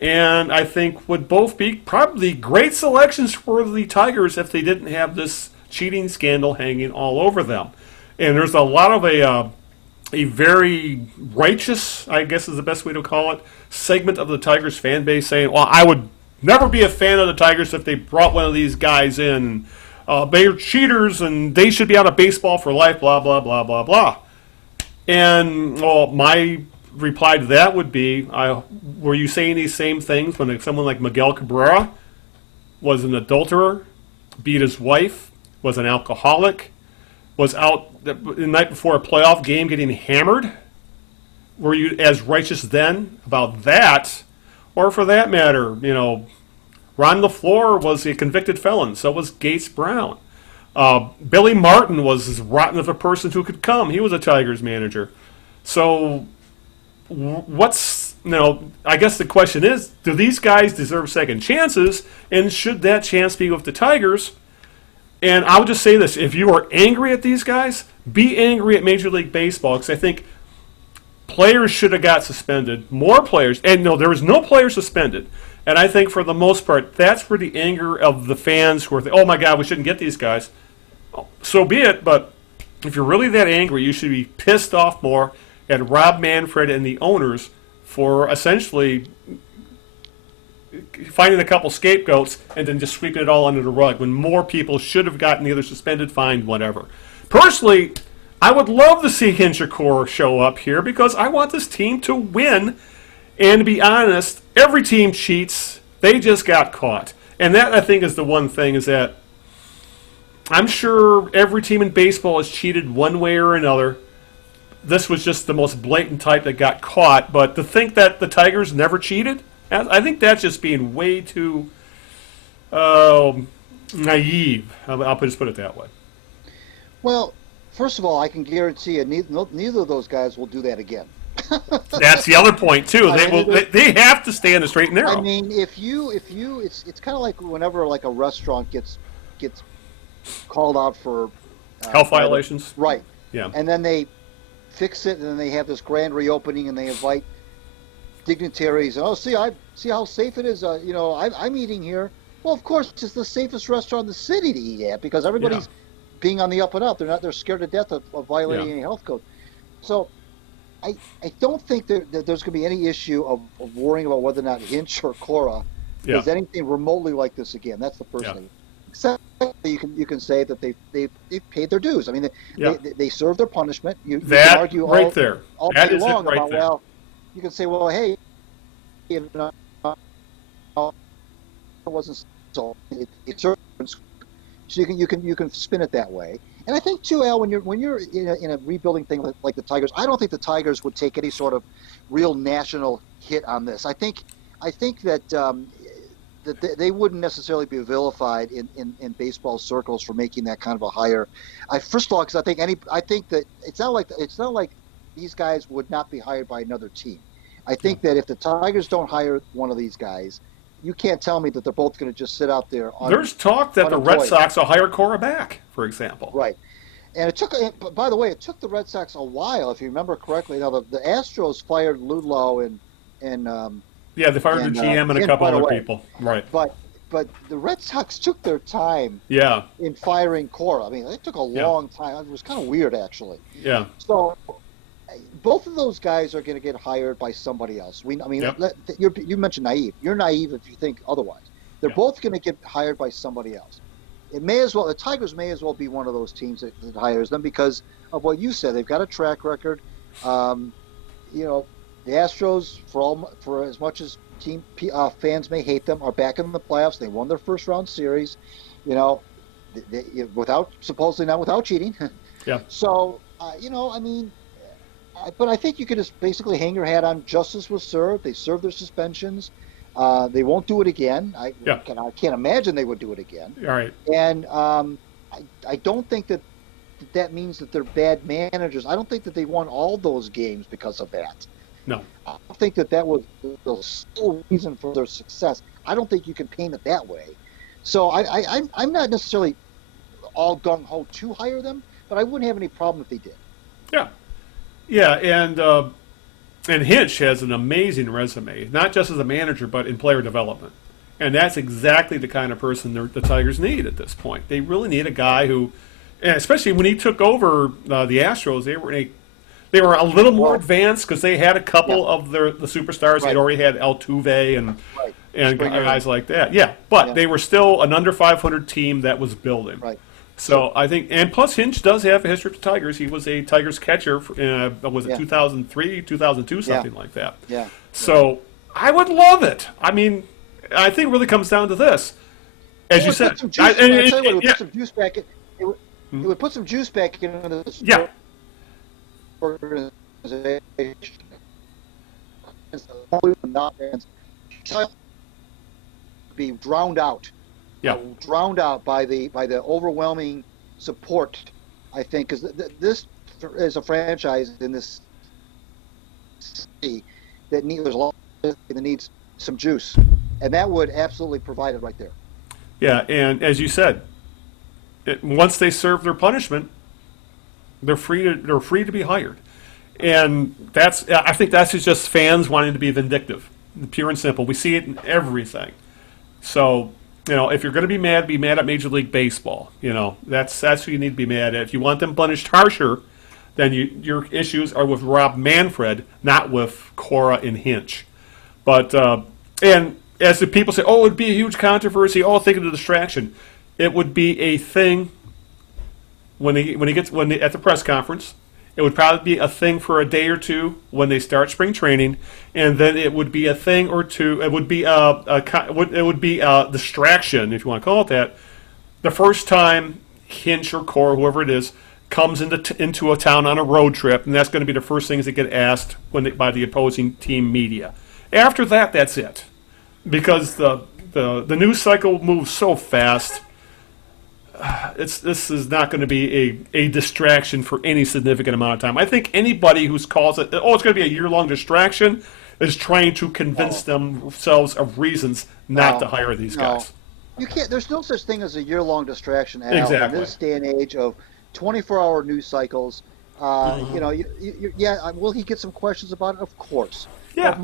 and I think would both be probably great selections for the Tigers if they didn't have this cheating scandal hanging all over them. And there's a lot of a very righteous, I guess is the best way to call it, segment of the Tigers fan base saying, well, I would never be a fan of the Tigers if they brought one of these guys in. They are cheaters and they should be out of baseball for life, blah, blah, blah, blah, blah. And, well, my reply to that would be, were you saying these same things when someone like Miguel Cabrera was an adulterer, beat his wife, was an alcoholic, was out the night before a playoff game getting hammered? Were you as righteous then about that? Or for that matter, Ron LaFleur was a convicted felon. So was Gates Brown. Billy Martin was as rotten of a person who could come. He was a Tigers manager. So I guess the question is, do these guys deserve second chances? And should that chance be with the Tigers? And I would just say this. If you are angry at these guys, be angry at Major League Baseball, because I think players should have got suspended. More players. And no, there was no player suspended. And I think for the most part, that's where the anger of the fans who are oh my God, we shouldn't get these guys. Well, so be it, but if you're really that angry, you should be pissed off more at Rob Manfred and the owners for essentially finding a couple scapegoats and then just sweeping it all under the rug when more people should have gotten either suspended, fined, whatever. Personally, I would love to see Hinch or Cora show up here because I want this team to win. And to be honest, every team cheats. They just got caught. And that, I think, is the one thing, is that I'm sure every team in baseball has cheated one way or another. This was just the most blatant type that got caught. But to think that the Tigers never cheated, I think that's just being way too naive. I'll just put it that way. Well, first of all, I can guarantee you neither of those guys will do that again. That's the other point too. They have to stay on the straight and narrow. I mean, if you, it's kind of like whenever like a restaurant gets called out for health violations, right? Yeah, and then they fix it, and then they have this grand reopening, and they invite dignitaries. And see how safe it is. I'm eating here. Well, of course, it's the safest restaurant in the city to eat at because everybody's being on the up and up. They're scared to death of violating any health code. So I don't think that there's going to be any issue of worrying about whether or not Hinch or Cora does anything remotely like this again. That's the first thing. Except you can say that they've paid their dues. I mean, they served their punishment. You can argue right all that day long right about there. Well, you can say, well, hey, it wasn't so. It served. So you can spin it that way. And I think too, Al, when you're in a rebuilding thing like the Tigers, I don't think the Tigers would take any sort of real national hit on this. I think that that they wouldn't necessarily be vilified in baseball circles for making that kind of a hire. First of all, because I think that it's not like these guys would not be hired by another team. I think that if the Tigers don't hire one of these guys, you can't tell me that they're both going to just sit out there. There's talk that the Red Sox will hire Cora back, for example. Right. And by the way, it took the Red Sox a while, if you remember correctly. Now, the Astros fired Ludlow and Yeah, they fired the GM and a couple other people. Right. But the Red Sox took their time Yeah. in firing Cora. I mean, it took a long time. It was kind of weird, actually. Yeah. So both of those guys are going to get hired by somebody else. You mentioned naive. You're naive if you think otherwise. They're both going to get hired by somebody else. It may as well. The Tigers may as well be one of those teams that hires them because of what you said. They've got a track record. The Astros, for as much as fans may hate them, are back in the playoffs. They won their first round series, supposedly not without cheating. Yeah. So but I think you could just basically hang your hat on justice was served. They served their suspensions. They won't do it again. I can't imagine they would do it again. All right. And I don't think that means that they're bad managers. I don't think that they won all those games because of that. No. I think that was the sole reason for their success. I don't think you can paint it that way. So I'm not necessarily all gung-ho to hire them, but I wouldn't have any problem if they did. Yeah. Yeah, and Hinch has an amazing resume, not just as a manager, but in player development. And that's exactly the kind of person the Tigers need at this point. They really need a guy who, and especially when he took over the Astros, they were a little more advanced because they had a couple of the superstars. They'd already had Altuve and guys like that. Yeah, but they were still an under 500 team that was building. Right. So I think, and plus Hinch does have a history with the Tigers. He was a Tigers catcher, was it 2003, 2002, something like that. Yeah. So I would love it. I mean, I think it really comes down to this. As you said, it would put some juice back in. It would put some juice back into this. Yeah. Organization. Be drowned out. Yeah. Drowned out by the overwhelming support, I think, because this is a franchise in this city that needs some juice, and that would absolutely provide it right there. Yeah, and as you said, once they serve their punishment, they're free to be hired, and I think that's just fans wanting to be vindictive, pure and simple. We see it in everything. So, if you're going to be mad at Major League Baseball. That's who you need to be mad at. If you want them punished harsher, then your issues are with Rob Manfred, not with Cora and Hinch. But and as the people say, oh, it'd be a huge controversy. Oh, think of the distraction. It would be a thing when at the press conference. It would probably be a thing for a day or two when they start spring training, and then it would be a thing or two. It would be a distraction, if you want to call it that, the first time Hinch or Core, whoever it is, comes into a town on a road trip, and that's going to be the first things that get asked by the opposing team media. After that, that's it, because the news cycle moves so fast. This is not going to be a distraction for any significant amount of time. I think anybody who calls it, it's going to be a year-long distraction, is trying to convince themselves of reasons not to hire these guys. You can't. There's no such thing as a year-long distraction, Al, exactly. In this day and age of 24-hour news cycles. Will he get some questions about it? Of course. Yeah. But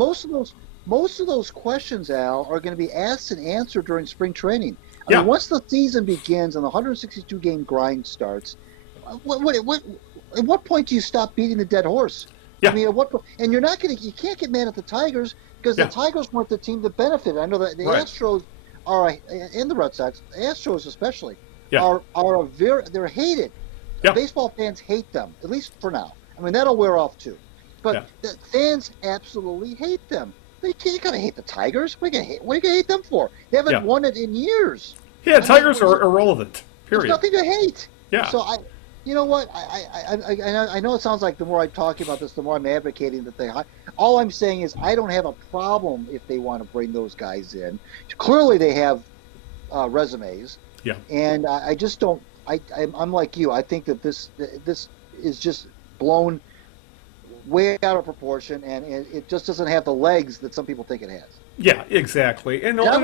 most of those questions, Al, are going to be asked and answered during spring training. I mean, once the season begins and the 162-game grind starts, at what point do you stop beating the dead horse? Yeah. I mean, and you can't get mad at the Tigers because the Tigers weren't the team that benefited. I know that the Astros and the Red Sox, the Astros especially, they're hated. Yeah. Baseball fans hate them, at least for now. I mean, that'll wear off too. But the fans absolutely hate them. You gotta hate the Tigers. What are you gonna hate them for? They haven't won it in years. Yeah, Tigers are irrelevant. Period. There's nothing to hate. Yeah. So you know what? I know it sounds like the more I'm talking about this, the more I'm advocating that they. All I'm saying is I don't have a problem if they want to bring those guys in. Clearly, they have resumes. Yeah. And I just don't. I'm like you. I think that this is just blown way out of proportion, and it just doesn't have the legs that some people think it has. Yeah, exactly. And by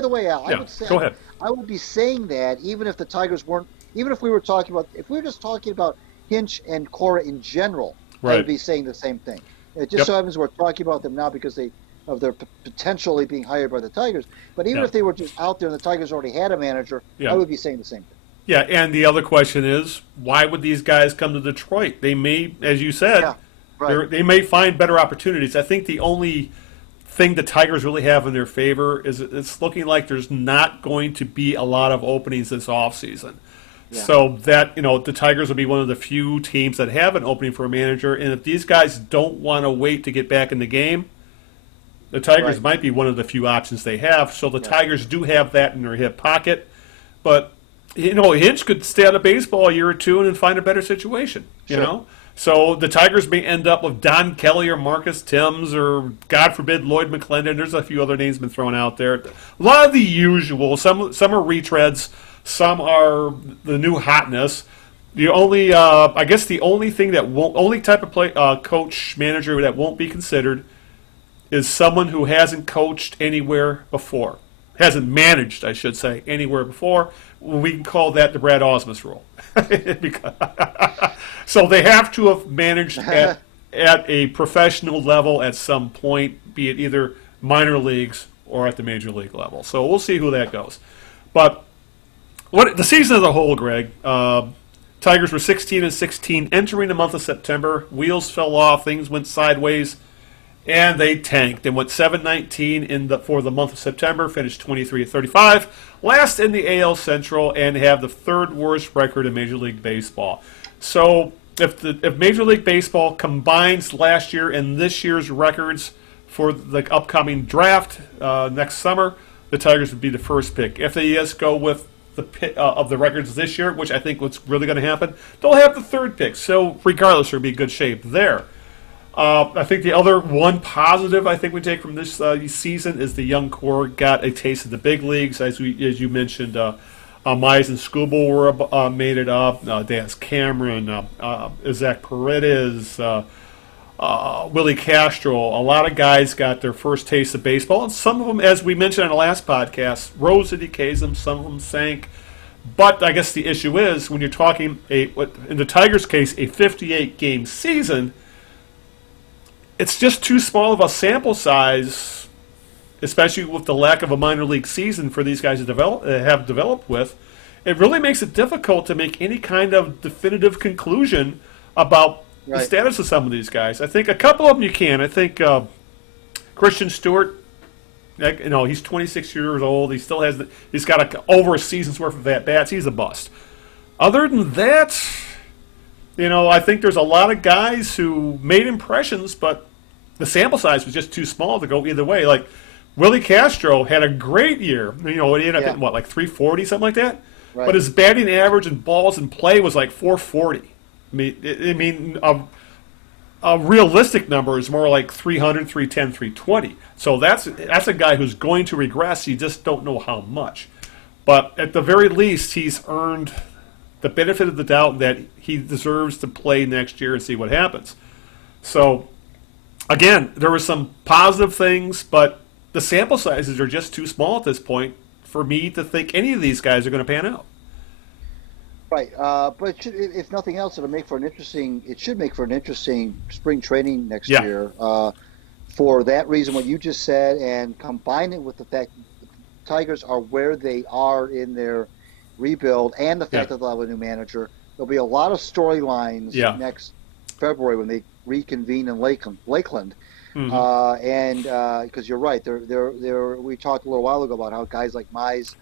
the way, Al, go ahead. I would be saying that even if the Tigers weren't, even if we were just talking about Hinch and Cora in general, I would be saying the same thing. It just so happens we're talking about them now because they of their potentially being hired by the Tigers. But even if they were just out there and the Tigers already had a manager, I would be saying the same thing. Yeah, and the other question is, why would these guys come to Detroit? They may, as you said, they may find better opportunities. I think the only thing the Tigers really have in their favor is it's looking like there's not going to be a lot of openings this offseason. Yeah. So that, the Tigers will be one of the few teams that have an opening for a manager. And if these guys don't want to wait to get back in the game, the Tigers might be one of the few options they have. So the Tigers do have that in their hip pocket. But, Hinch could stay out of baseball a year or two and then find a better situation, you know? So the Tigers may end up with Don Kelly or Marcus Timms or, God forbid, Lloyd McClendon. There's a few other names been thrown out there. A lot of the usual. Some are retreads. Some are the new hotness. The only, I guess, the only thing that only type of coach manager that won't be considered is someone who hasn't coached anywhere before, hasn't managed, I should say, anywhere before. We can call that the Brad Ausmus rule. So they have to have managed at a professional level at some point, be it either minor leagues or at the major league level. So we'll see who that goes. But the season as a whole, Greg, Tigers were 16-16 entering the month of September. Wheels fell off, things went sideways, and they tanked and went 7-19 for the month of September, finished 23-35, last in the AL Central, and have the third worst record in Major League Baseball. So if Major League Baseball combines last year and this year's records for the upcoming draft next summer, the Tigers would be the first pick. If they just go with of the records this year, which I think what's really going to happen, they'll have the third pick. So regardless, they'll be in good shape there. I think the other one positive I think we take from this season is the young core got a taste of the big leagues, as you mentioned. Mize and Skubal were made it up. Daz Cameron, Isaac Paredes, Willie Castro. A lot of guys got their first taste of baseball, and some of them, as we mentioned in the last podcast, rose to the occasion. Some of them sank. But I guess the issue is when you're talking in the Tigers' case, a 58-game season. It's just too small of a sample size, especially with the lack of a minor league season for these guys to have developed with. It really makes it difficult to make any kind of definitive conclusion about the status of some of these guys. I think a couple of them you can. I think Christian Stewart, he's 26 years old. He still has he's got over a season's worth of at-bats. He's a bust. Other than that, I think there's a lot of guys who made impressions, but the sample size was just too small to go either way. Like Willie Castro had a great year. He ended up hitting, like 340, something like that? Right. But his batting average and balls in play was like 440. A realistic number is more like 300, 310, 320. So that's a guy who's going to regress. You just don't know how much. But at the very least, he's earned the benefit of the doubt that he deserves to play next year and see what happens. So, again, there were some positive things, but the sample sizes are just too small at this point for me to think any of these guys are going to pan out. Right, but if nothing else, it should make for an interesting spring training next year. For that reason, what you just said, and combine it with the fact the Tigers are where they are in their rebuild, and the fact that they'll have a new manager, there'll be a lot of storylines next February when they reconvene in Lakeland. Mm-hmm. And because you're right, we talked a little while ago about how guys like Mize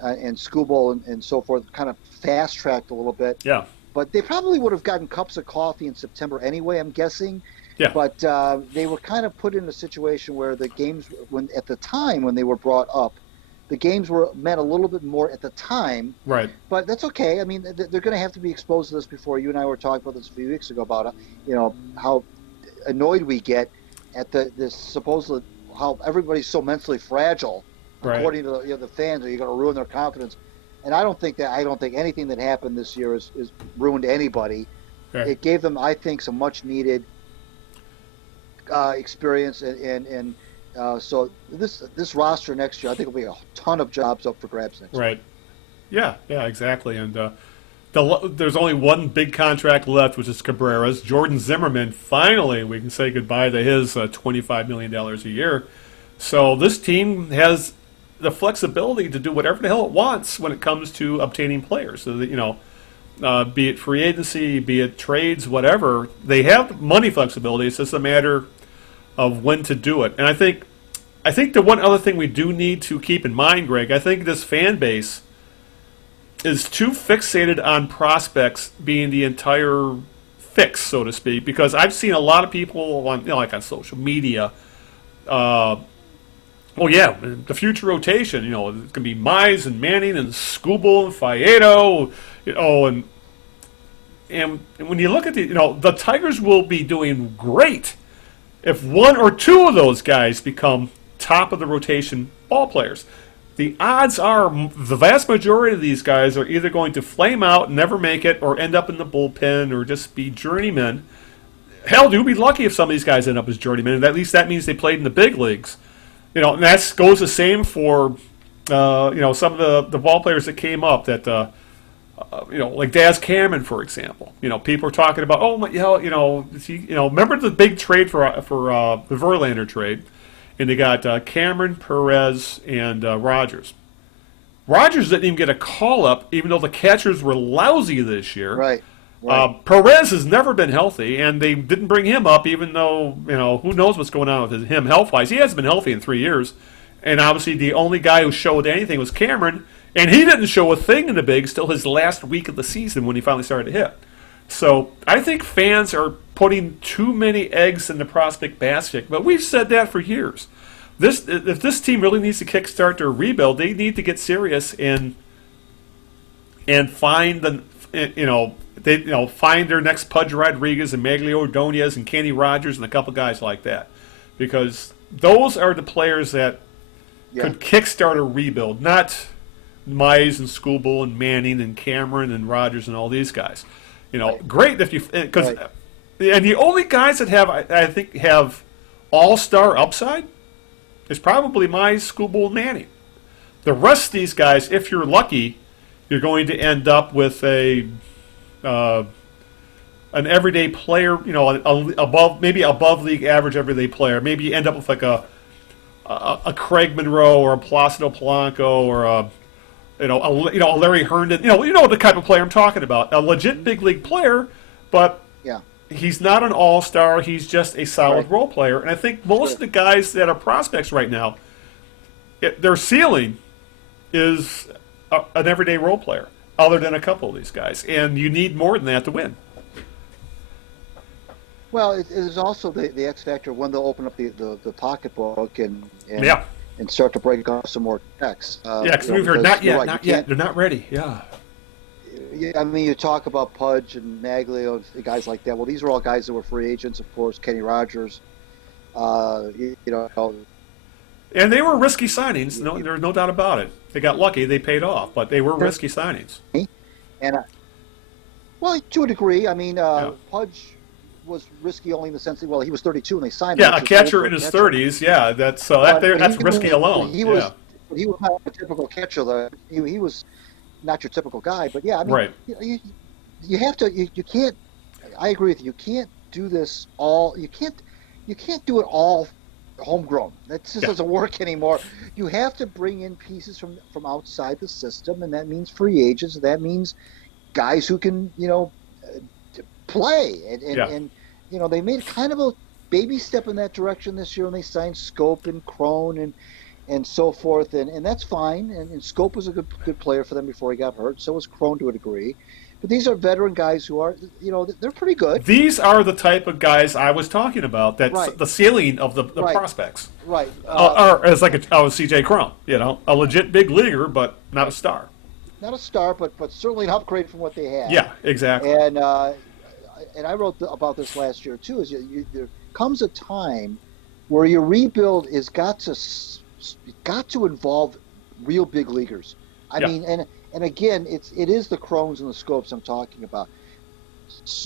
and Skubal and so forth kind of fast-tracked a little bit. Yeah. But they probably would have gotten cups of coffee in September anyway, I'm guessing. Yeah. But they were kind of put in a situation where the games, at the time when they were brought up, the games meant a little bit more at the time. Right. But that's okay. I mean, they're going to have to be exposed to this before. You and I were talking about this a few weeks ago about, how annoyed we get at this supposed how everybody's so mentally fragile, according to the fans, are you going to ruin their confidence? And I don't think anything that happened this year is ruined anybody. Okay. It gave them, I think, some much needed experience and so this roster next year, I think, will be a ton of jobs up for grabs next year. Right. Yeah, exactly. And the there's only one big contract left, which is Cabrera's. Jordan Zimmerman, finally, we can say goodbye to his $25 million a year. So this team has the flexibility to do whatever the hell it wants when it comes to obtaining players. So that, be it free agency, be it trades, whatever, they have money flexibility. It's just a matter of when to do it. And I think the one other thing we do need to keep in mind, Greg, I think this fan base is too fixated on prospects being the entire fix, so to speak, because I've seen a lot of people on, like on social media, the future rotation, it's going to be Mize and Manning and Skubal and Faedo, and when you look at the Tigers will be doing great if one or two of those guys become top of the rotation ball players. The odds are the vast majority of these guys are either going to flame out, never make it, or end up in the bullpen, or just be journeymen. Hell, you'll be lucky if some of these guys end up as journeymen. At least that means they played in the big leagues. And that goes the same for some of the ball players that came up that like Daz Cameron, for example. People are talking about, remember the big trade for the Verlander trade. And they got Cameron, Perez, and Rogers. Rogers didn't even get a call-up, even though the catchers were lousy this year. Right. Perez has never been healthy, and they didn't bring him up, even though, who knows what's going on with him health-wise. He hasn't been healthy in 3 years. And obviously the only guy who showed anything was Cameron, and he didn't show a thing in the bigs till his last week of the season when he finally started to hit. So I think fans are putting too many eggs in the prospect basket, but we've said that for years. If this team really needs to kickstart their rebuild, they need to get serious and find find their next Pudge Rodriguez and Maglio Ordonez and Kenny Rogers and a couple guys like that, because those are the players that could kickstart a rebuild, not Mize and Skubal and Manning and Cameron and Rogers and all these guys. Great if you and the only guys that I think have all-star upside is probably Mize, Skubal, and Manning. The rest of these guys, if you're lucky, you're going to end up with an everyday player, above league average everyday player. Maybe you end up with like a Craig Monroe or a Placido Polanco or a Larry Herndon. You know the type of player I'm talking about. A legit big league player, but he's not an all-star. He's just a solid role player. And I think most of the guys that are prospects right now, their ceiling is an everyday role player, other than a couple of these guys. And you need more than that to win. Well, it is also the X factor when they'll open up the pocketbook and start to break off some more checks. Because we've heard not yet. They're not ready. Yeah. I mean, you talk about Pudge and Maglio and guys like that. Well, these are all guys that were free agents, of course. Kenny Rogers, And they were risky signings. No, there's no doubt about it. They got lucky. They paid off, but they were risky signings. And well, to a degree. I mean, Pudge was risky only in the sense that he was 32 when they signed him. Yeah, a catcher in his 30s. Yeah, that's risky alone. He was not a typical catcher. Though. He was not your typical guy, but I mean, you have to. You can't. I agree with you. You can't do this all. You can't do it all homegrown. That just doesn't work anymore. You have to bring in pieces from outside the system, and that means free agents. That means guys who can play. And they made kind of a baby step in that direction this year when they signed Scope and Crone and so forth, and that's fine. And Scope was a good player for them before he got hurt. So was Crone to a degree. But these are veteran guys who are, they're pretty good. These are the type of guys I was talking about. That's the ceiling of the prospects. Right. Or as like C.J. Crum, a legit big leaguer, but not a star. Not a star, but certainly an upgrade from what they had. Yeah, exactly. And I wrote about this last year too. There comes a time where your rebuild is got to involve real big leaguers. I mean, and again, it is the Crones and the Scopes I'm talking about.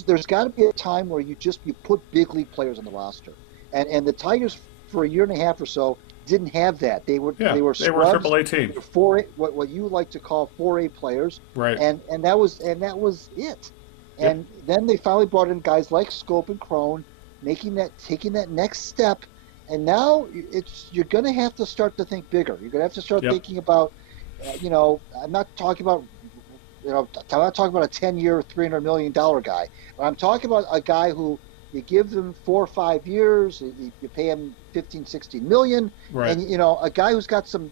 There's got to be a time where you put big league players on the roster, and the Tigers for a year and a half or so didn't have that. They were Yeah, they were they were a scrubs. AAA team. What you like to call 4A players, Right. and that was it. And then they finally brought in guys like Scope and Crone, taking that next step. And now you're going to have to start to think bigger. You're going to have to start thinking about, I'm not talking about, I'm not talking about a 10-year, $300 million guy. But I'm talking about a guy who you give them 4 or 5 years, you pay him 15, 16 million, Right. and a guy who's got some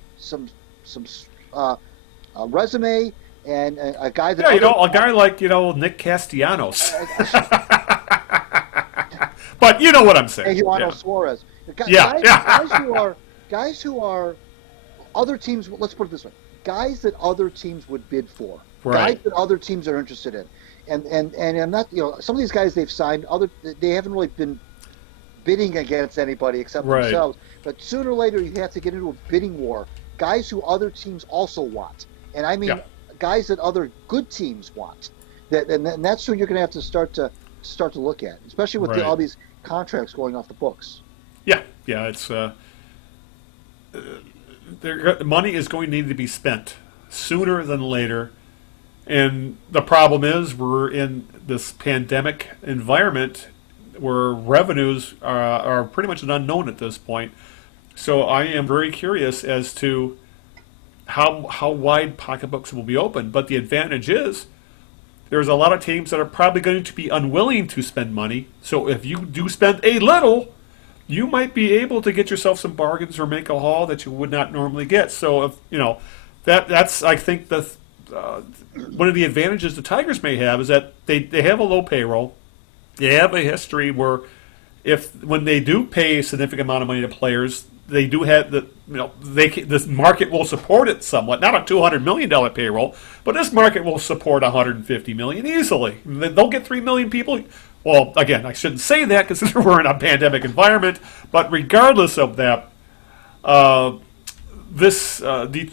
resume, and a guy that a guy like Nick Castellanos. But you know what I'm saying. and Juan Suarez. Guys who are other teams. Let's put it this way: guys that other teams would bid for, Right. guys that other teams are interested in, and I'm not. Some of these guys they've signed. They haven't really been bidding against anybody except themselves. But sooner or later, you have to get into a bidding war. Guys who other teams also want, and I mean guys that other good teams want. And that's who you're going to have to start to look at, especially with all these contracts going off the books. Yeah, it's money is going to need to be spent sooner than later, and the problem is we're in this pandemic environment where revenues are pretty much an unknown at this point. So I am very curious as to how wide pocketbooks will be open. But the advantage is there's a lot of teams that are probably going to be unwilling to spend money. So if you do spend a little, you might be able to get yourself some bargains or make a haul that you would not normally get. So if that's I think the one of the advantages the Tigers may have is that they have a low payroll. They have a history where when they do pay a significant amount of money to players, they do have this market will support it somewhat. Not a $200 million payroll, but this market will support $150 million easily. They'll get 3 million people. Well, again, I shouldn't say that because we're in a pandemic environment. But regardless of that, the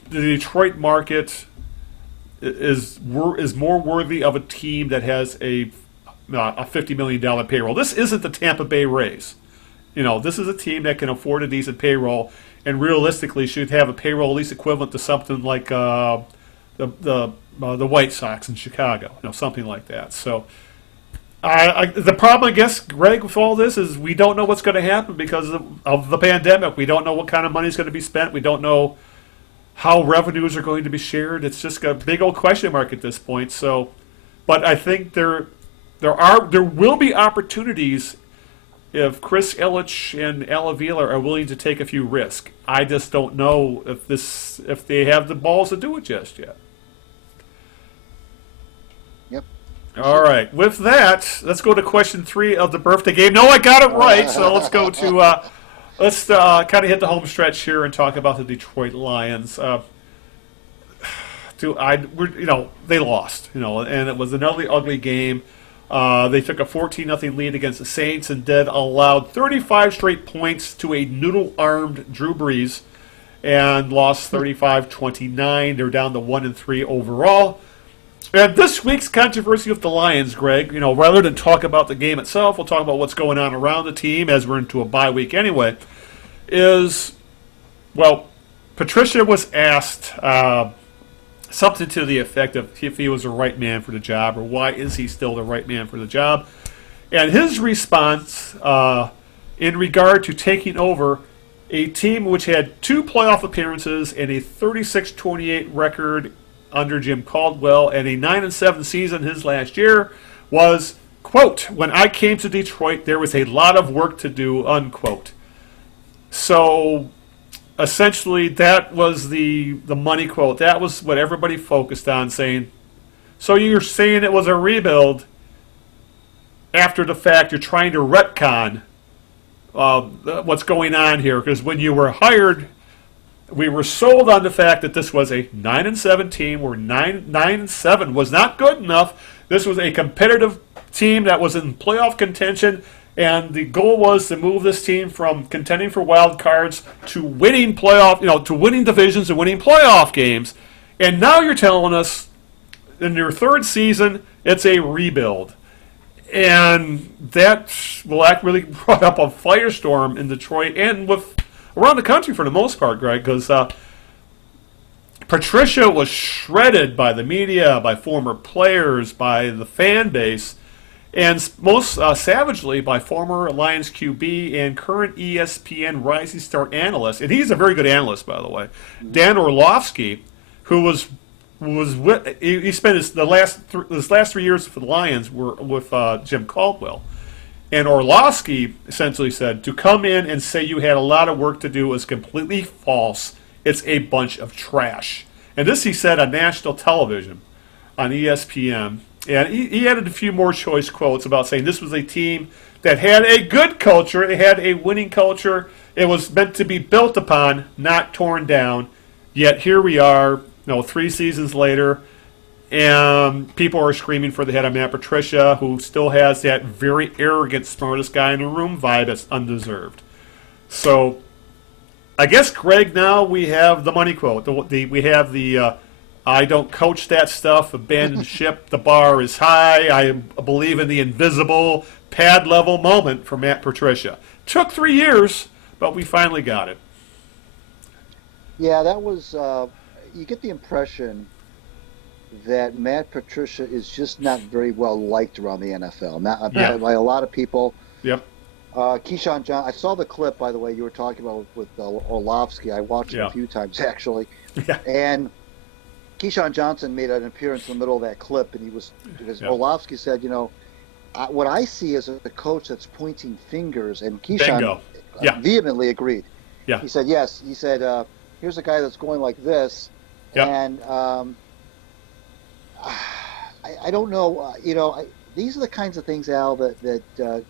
Detroit market is more worthy of a team that has a $50 million payroll. This isn't the Tampa Bay Rays. This is a team that can afford a decent payroll and realistically should have a payroll at least equivalent to something like the White Sox in Chicago, something like that. So the problem, I guess, Greg, with all this is we don't know what's going to happen because of the pandemic. We don't know what kind of money is going to be spent. We don't know how revenues are going to be shared. It's just a big old question mark at this point. So, but I think there will be opportunities if Chris Illitch and Avila are willing to take a few risks. I just don't know if they have the balls to do it just yet. Yep. All right. With that, let's go to question 3 of the birthday game. No, I got it right. So let's go to let's kind of hit the home stretch here and talk about the Detroit Lions. They lost. And it was another ugly game. They took a 14-0 lead against the Saints and allowed 35 straight points to a noodle-armed Drew Brees and lost 35-29. They're down to 1-3 overall. And this week's controversy with the Lions, Greg, rather than talk about the game itself, we'll talk about what's going on around the team as we're into a bye week anyway, Patricia was asked something to the effect of if he was the right man for the job or why is he still the right man for the job. And his response in regard to taking over a team which had 2 playoff appearances and a 36-28 record under Jim Caldwell and a 9-7 season his last year was, quote, "When I came to Detroit, there was a lot of work to do," unquote. So essentially, that was the money quote. That was what everybody focused on, saying, so you're saying it was a rebuild after the fact. You're trying to retcon what's going on here, because when you were hired, we were sold on the fact that this was a 9-7 team, where 9-7 was not good enough. This was a competitive team that was in playoff contention, and the goal was to move this team from contending for wild cards to winning to winning divisions and winning playoff games. And now you're telling us in your 3rd season it's a rebuild. And that really brought up a firestorm in Detroit and with around the country for the most part, Greg, because Patricia was shredded by the media, by former players, by the fan base, and most savagely by former Lions QB and current ESPN Rising Star analyst, and he's a very good analyst, by the way, Dan Orlovsky, who was he spent his last 3 years for the Lions were with Jim Caldwell, and Orlovsky essentially said to come in and say you had a lot of work to do is completely false. It's a bunch of trash, and this he said on national television, on ESPN. And he added a few more choice quotes about saying this was a team that had a good culture, it had a winning culture, it was meant to be built upon, not torn down. Yet here we are, 3 seasons later, and people are screaming for the head of Matt Patricia, who still has that very arrogant, smartest guy in the room vibe that's undeserved. So, I guess, Greg, now we have the money quote. We have the I don't coach that stuff, abandon ship, the bar is high, I believe in the invisible pad level moment for Matt Patricia. Took 3 years, but we finally got it. Yeah, that was, you get the impression that Matt Patricia is just not very well liked around the NFL, by a lot of people. Yep. Keyshawn John, I saw the clip, by the way, you were talking about with Orlovsky. I watched it a few times, actually. Yeah. And Keyshawn Johnson made an appearance in the middle of that clip, and because Orlovsky said, what I see is a coach that's pointing fingers, and Keyshawn vehemently agreed. Yeah. He said, yes. He said, here's a guy that's going like this, and I don't know, these are the kinds of things, Al, that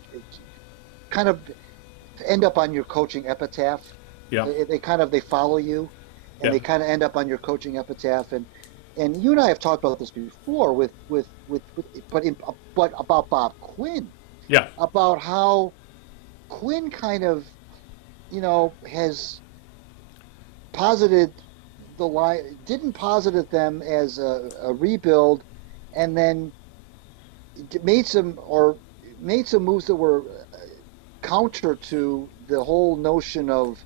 kind of end up on your coaching epitaph. Yeah. They follow you, and they kind of end up on your coaching epitaph. And you and I have talked about this before but about Bob Quinn. Yeah. About how Quinn kind of, has posited the line, didn't posit them as a rebuild, and then made some moves that were counter to the whole notion of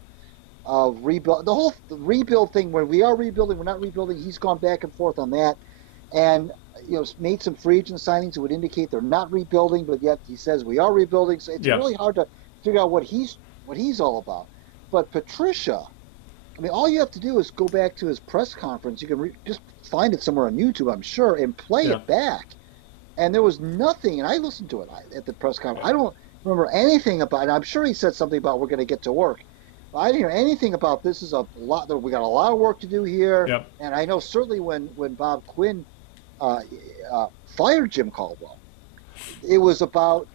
rebuild, the whole rebuild thing. When we are rebuilding, we're not rebuilding. He's gone back and forth on that, and made some free agent signings that would indicate they're not rebuilding, but yet he says we are rebuilding. So it's really hard to figure out what he's all about. But Patricia, all you have to do is go back to his press conference. You can just find it somewhere on YouTube, I'm sure, and play it back. And there was nothing, and I listened to it at the press conference. I don't remember anything about it. I'm sure he said something about we're going to get to work. I didn't hear anything about this is a lot. We got a lot of work to do here. Yep. And I know certainly when Bob Quinn fired Jim Caldwell, it was about,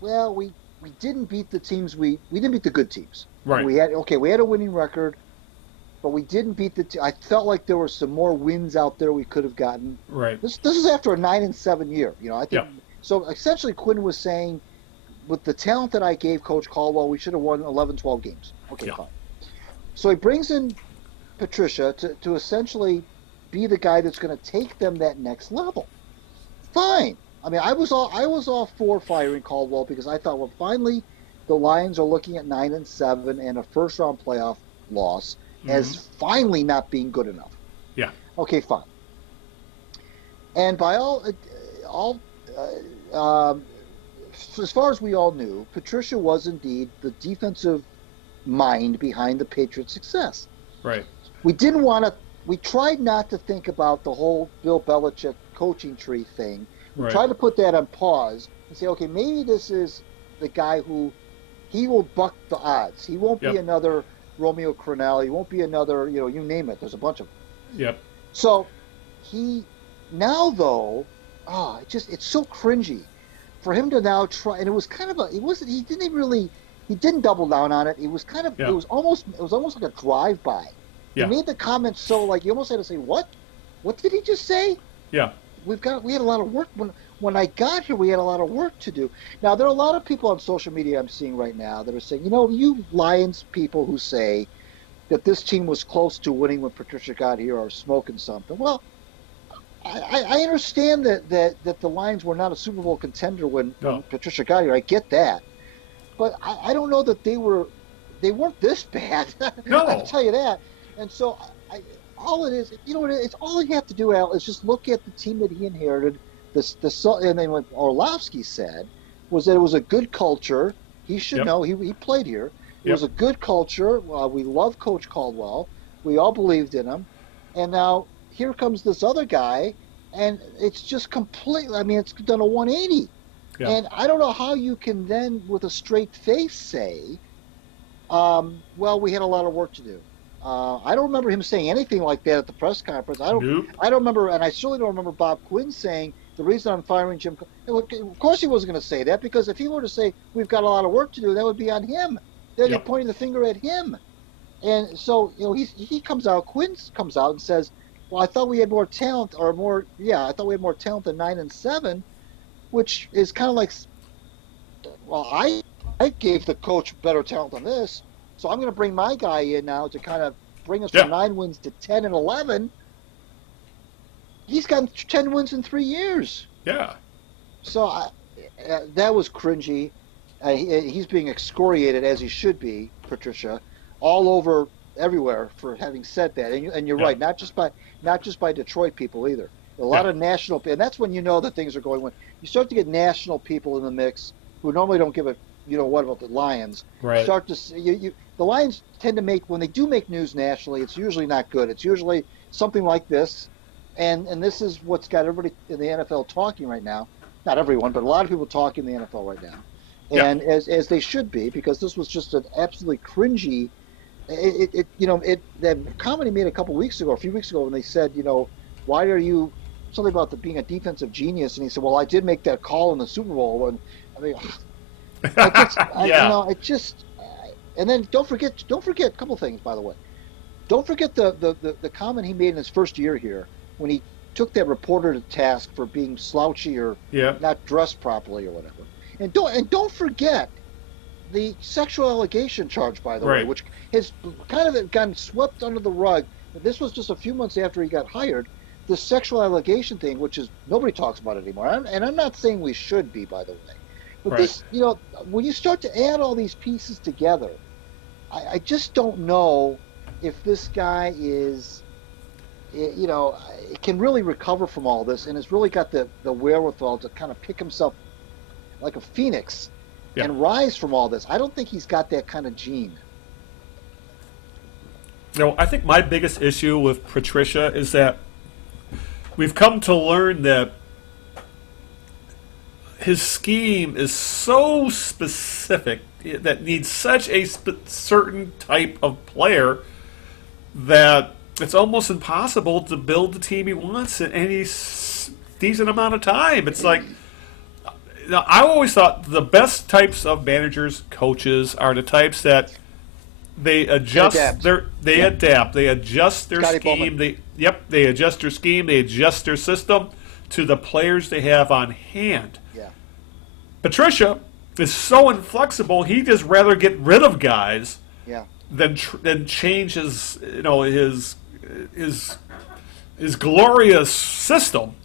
we didn't beat the teams. We didn't beat the good teams. Right. We had a winning record, but we didn't beat I felt like there were some more wins out there we could have gotten. Right. This is after a 9-7 year. I think so. Essentially, Quinn was saying, with the talent that I gave Coach Caldwell, we should have won 11, 12 games. Okay, fine. So he brings in Patricia to essentially be the guy that's going to take them that next level. Fine. I was all for firing Caldwell because I thought, finally, the Lions are looking at 9-7 and a first-round playoff loss as finally not being good enough. Yeah. Okay, fine. And by as far as we all knew, Patricia was indeed the defensive mind behind the Patriots' success. Right. We tried not to think about the whole Bill Belichick coaching tree thing. We tried to put that on pause and say, okay, maybe this is the guy who he will buck the odds. He won't be another Romeo Crennel. He won't be another, you name it. There's a bunch of them. Yep. So it's so cringy for him to now try, and it was kind of he didn't double down on it. It was kind of, it was almost like a drive-by. He made the comment so, like, you almost had to say, what did he just say? Yeah. We had a lot of work. When I got here, we had a lot of work to do. Now, there are a lot of people on social media I'm seeing right now that are saying, you Lions people who say that this team was close to winning when Patricia got here are smoking something. Well, I understand that the Lions were not a Super Bowl contender when Patricia got here. I get that. But I don't know that they were they weren't this bad. No. I can tell you that. And so all it is, it's all you have to do, Al, is just look at the team that he inherited. And then what Orlovsky said was that it was a good culture. He should know. He played here. It was a good culture. We love Coach Caldwell. We all believed in him. And now here comes this other guy, and it's just completely, it's done a 180. Yeah. And I don't know how you can then, with a straight face, say, well, we had a lot of work to do. I don't remember him saying anything like that at the press conference. I don't remember, and I certainly don't remember Bob Quinn saying, the reason I'm firing Jim. Of course he wasn't going to say that, because if he were to say, we've got a lot of work to do, that would be on him. Then you're pointing the finger at him. And so, he comes out, Quinn comes out and says, well, I thought we had more talent, I thought we had more talent than 9 and 7, which is kind of like, well, I gave the coach better talent than this, so I'm going to bring my guy in now to kind of bring us from 9 wins to 10 and 11. He's gotten 10 wins in 3 years. Yeah. So that was cringy. He's being excoriated, as he should be, Patricia, all over everywhere for having said that. And you're right, not just by Detroit people either. A lot of national, and that's when you know that things are going. When you start to get national people in the mix who normally don't give a what about the Lions. Right. Start to the Lions tend to make, when they do make news nationally, it's usually not good. It's usually something like this, and this is what's got everybody in the NFL talking right now. Not everyone, but a lot of people talking in the NFL right now, and as they should be, because this was just an absolutely cringy. That comment he made a few weeks ago, when they said, why are you something about being a defensive genius, and he said, well, I did make that call in the Super Bowl, and and then don't forget a couple things, by the way. Don't forget the comment he made in his first year here, when he took that reporter to task for being slouchy or not dressed properly or whatever. And don't forget the sexual allegation charge, by the way, which has kind of gotten swept under the rug. This was just a few months after he got hired. The sexual allegation thing, which is nobody talks about it anymore, and I'm not saying we should be, by the way. But this, when you start to add all these pieces together, I just don't know if this guy is, can really recover from all this, and has really got the wherewithal to kind of pick himself like a phoenix and rise from all this. I don't think he's got that kind of gene. I think my biggest issue with Patricia is that we've come to learn that his scheme is so specific, that needs such a certain type of player, that it's almost impossible to build the team he wants in any decent amount of time. It's like, I always thought the best types of managers, coaches, are the types that they adjust they adapt, they adjust their scheme. They adjust their scheme, they adjust their system to the players they have on hand. Yeah. Patricia is so inflexible, he just rather get rid of guys than change his his glorious system.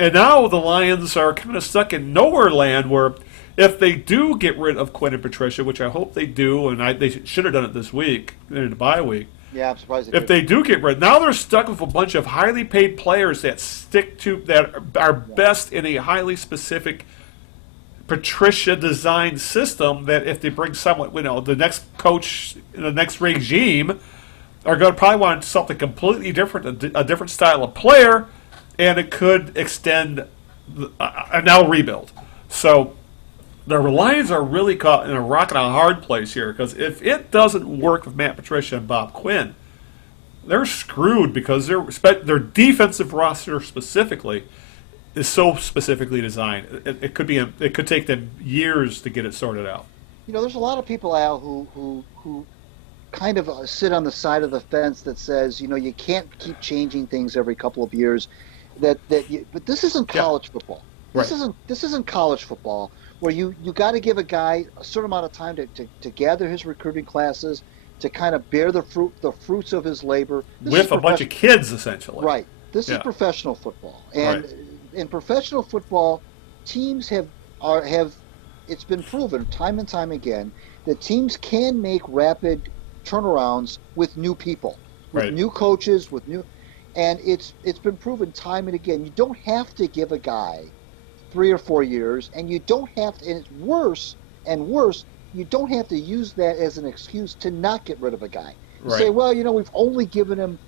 And now the Lions are kind of stuck in nowhere land, where if they do get rid of Quinn and Patricia, which I hope they do, and they should have done it this week, in the bye week. Yeah, I'm surprised. If they do get rid, now they're stuck with a bunch of highly paid players that are best in a highly specific Patricia designed system. That if they bring someone, the next coach in the next regime are going to probably want something completely different, a different style of player, and it could extend a now rebuild. So the Lions are really caught in a rock and a hard place here, because if it doesn't work with Matt Patricia and Bob Quinn, they're screwed, because their defensive roster specifically is so specifically designed. It could take them years to get it sorted out. There's a lot of people, Al, who kind of sit on the side of the fence that says, you can't keep changing things every couple of years. But this isn't college football. This isn't college football, where you got to give a guy a certain amount of time to gather his recruiting classes, to kind of bear the fruits of his labor. With a bunch of kids, essentially. Right. This is professional football, and in professional football, teams have it's been proven time and time again The teams can make rapid turnarounds with new people, with Right. new coaches, and it's been proven time and again. You don't have to give a guy 3 or 4 years, and you don't have to, and it's worse and worse, you don't have to use that as an excuse to not get rid of a guy. You say, Right. well, we've only given him,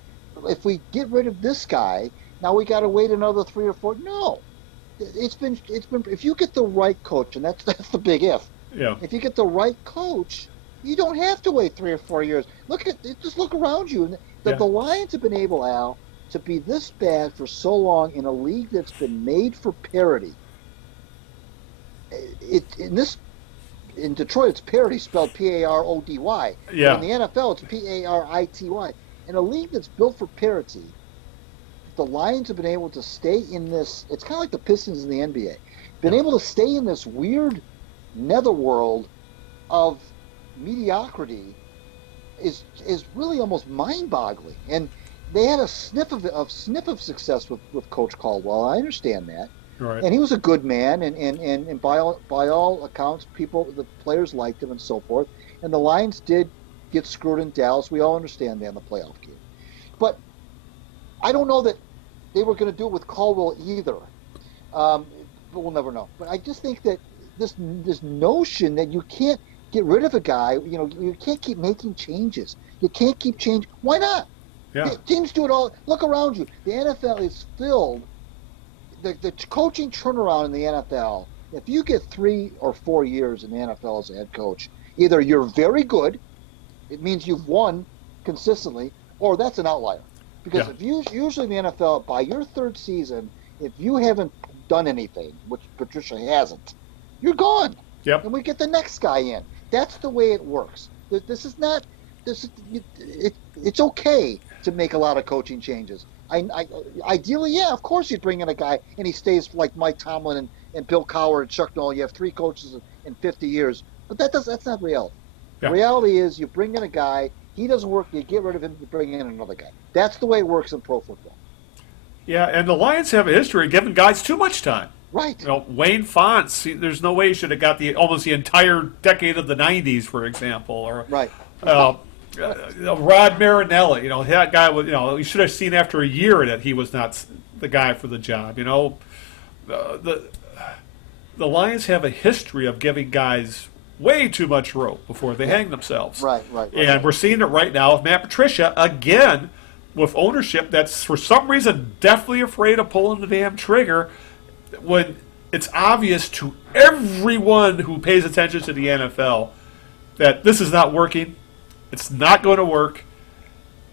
if we get rid of this guy, now we got to wait another 3 or 4. No, it's been, if you get the right coach, and that's the big if. Yeah. If you get the right coach, you don't have to wait 3 or 4 years. Just look around you. The Lions have been able, Al, to be this bad for so long in a league that's been made for parity. In Detroit, it's parity spelled P-A-R-O-D-Y. Yeah. In the NFL, it's P-A-R-I-T-Y. In a league that's built for parity, the Lions have been able to stay in this. It's kind of like the Pistons in the NBA. Been able to stay in this weird netherworld of mediocrity is really almost mind-boggling. And they had a sniff of success with Coach Caldwell. I understand that. Right. And he was a good man, and by all accounts, the players liked him and so forth. And the Lions did get screwed in Dallas. We all understand that in the playoff game. But I don't know that they were going to do it with Caldwell either. But we'll never know. But I just think that this notion that you can't get rid of a guy, you can't keep making changes. You can't keep changing. Why not? Yeah. Teams do it all. Look around you. The NFL is filled. The coaching turnaround in the NFL, if you get 3 or 4 years in the NFL as a head coach, either you're very good, it means you've won consistently, or that's an outlier. Because if you usually in the NFL, by your third season, if you haven't done anything, which Patricia hasn't, you're gone. Yep. And we get the next guy in. That's the way it works. This is not. It's okay to make a lot of coaching changes. Ideally, of course you'd bring in a guy and he stays like Mike Tomlin and Bill Cowher and Chuck Noll. You have 3 coaches in 50 years, but that's not reality. Yeah. The reality is you bring in a guy, he doesn't work, you get rid of him, you bring in another guy. That's the way it works in pro football. Yeah, and the Lions have a history of giving guys too much time. Right. Wayne Fonts, there's no way he should have got almost the entire decade of the 90s, for example. Or, right. Rod Marinelli, that guy was, you should have seen after a year that he was not the guy for the job. The Lions have a history of giving guys way too much rope before they hang themselves. Right. And we're seeing it right now with Matt Patricia, again, with ownership that's for some reason definitely afraid of pulling the damn trigger when it's obvious to everyone who pays attention to the NFL that this is not working. It's not going to work.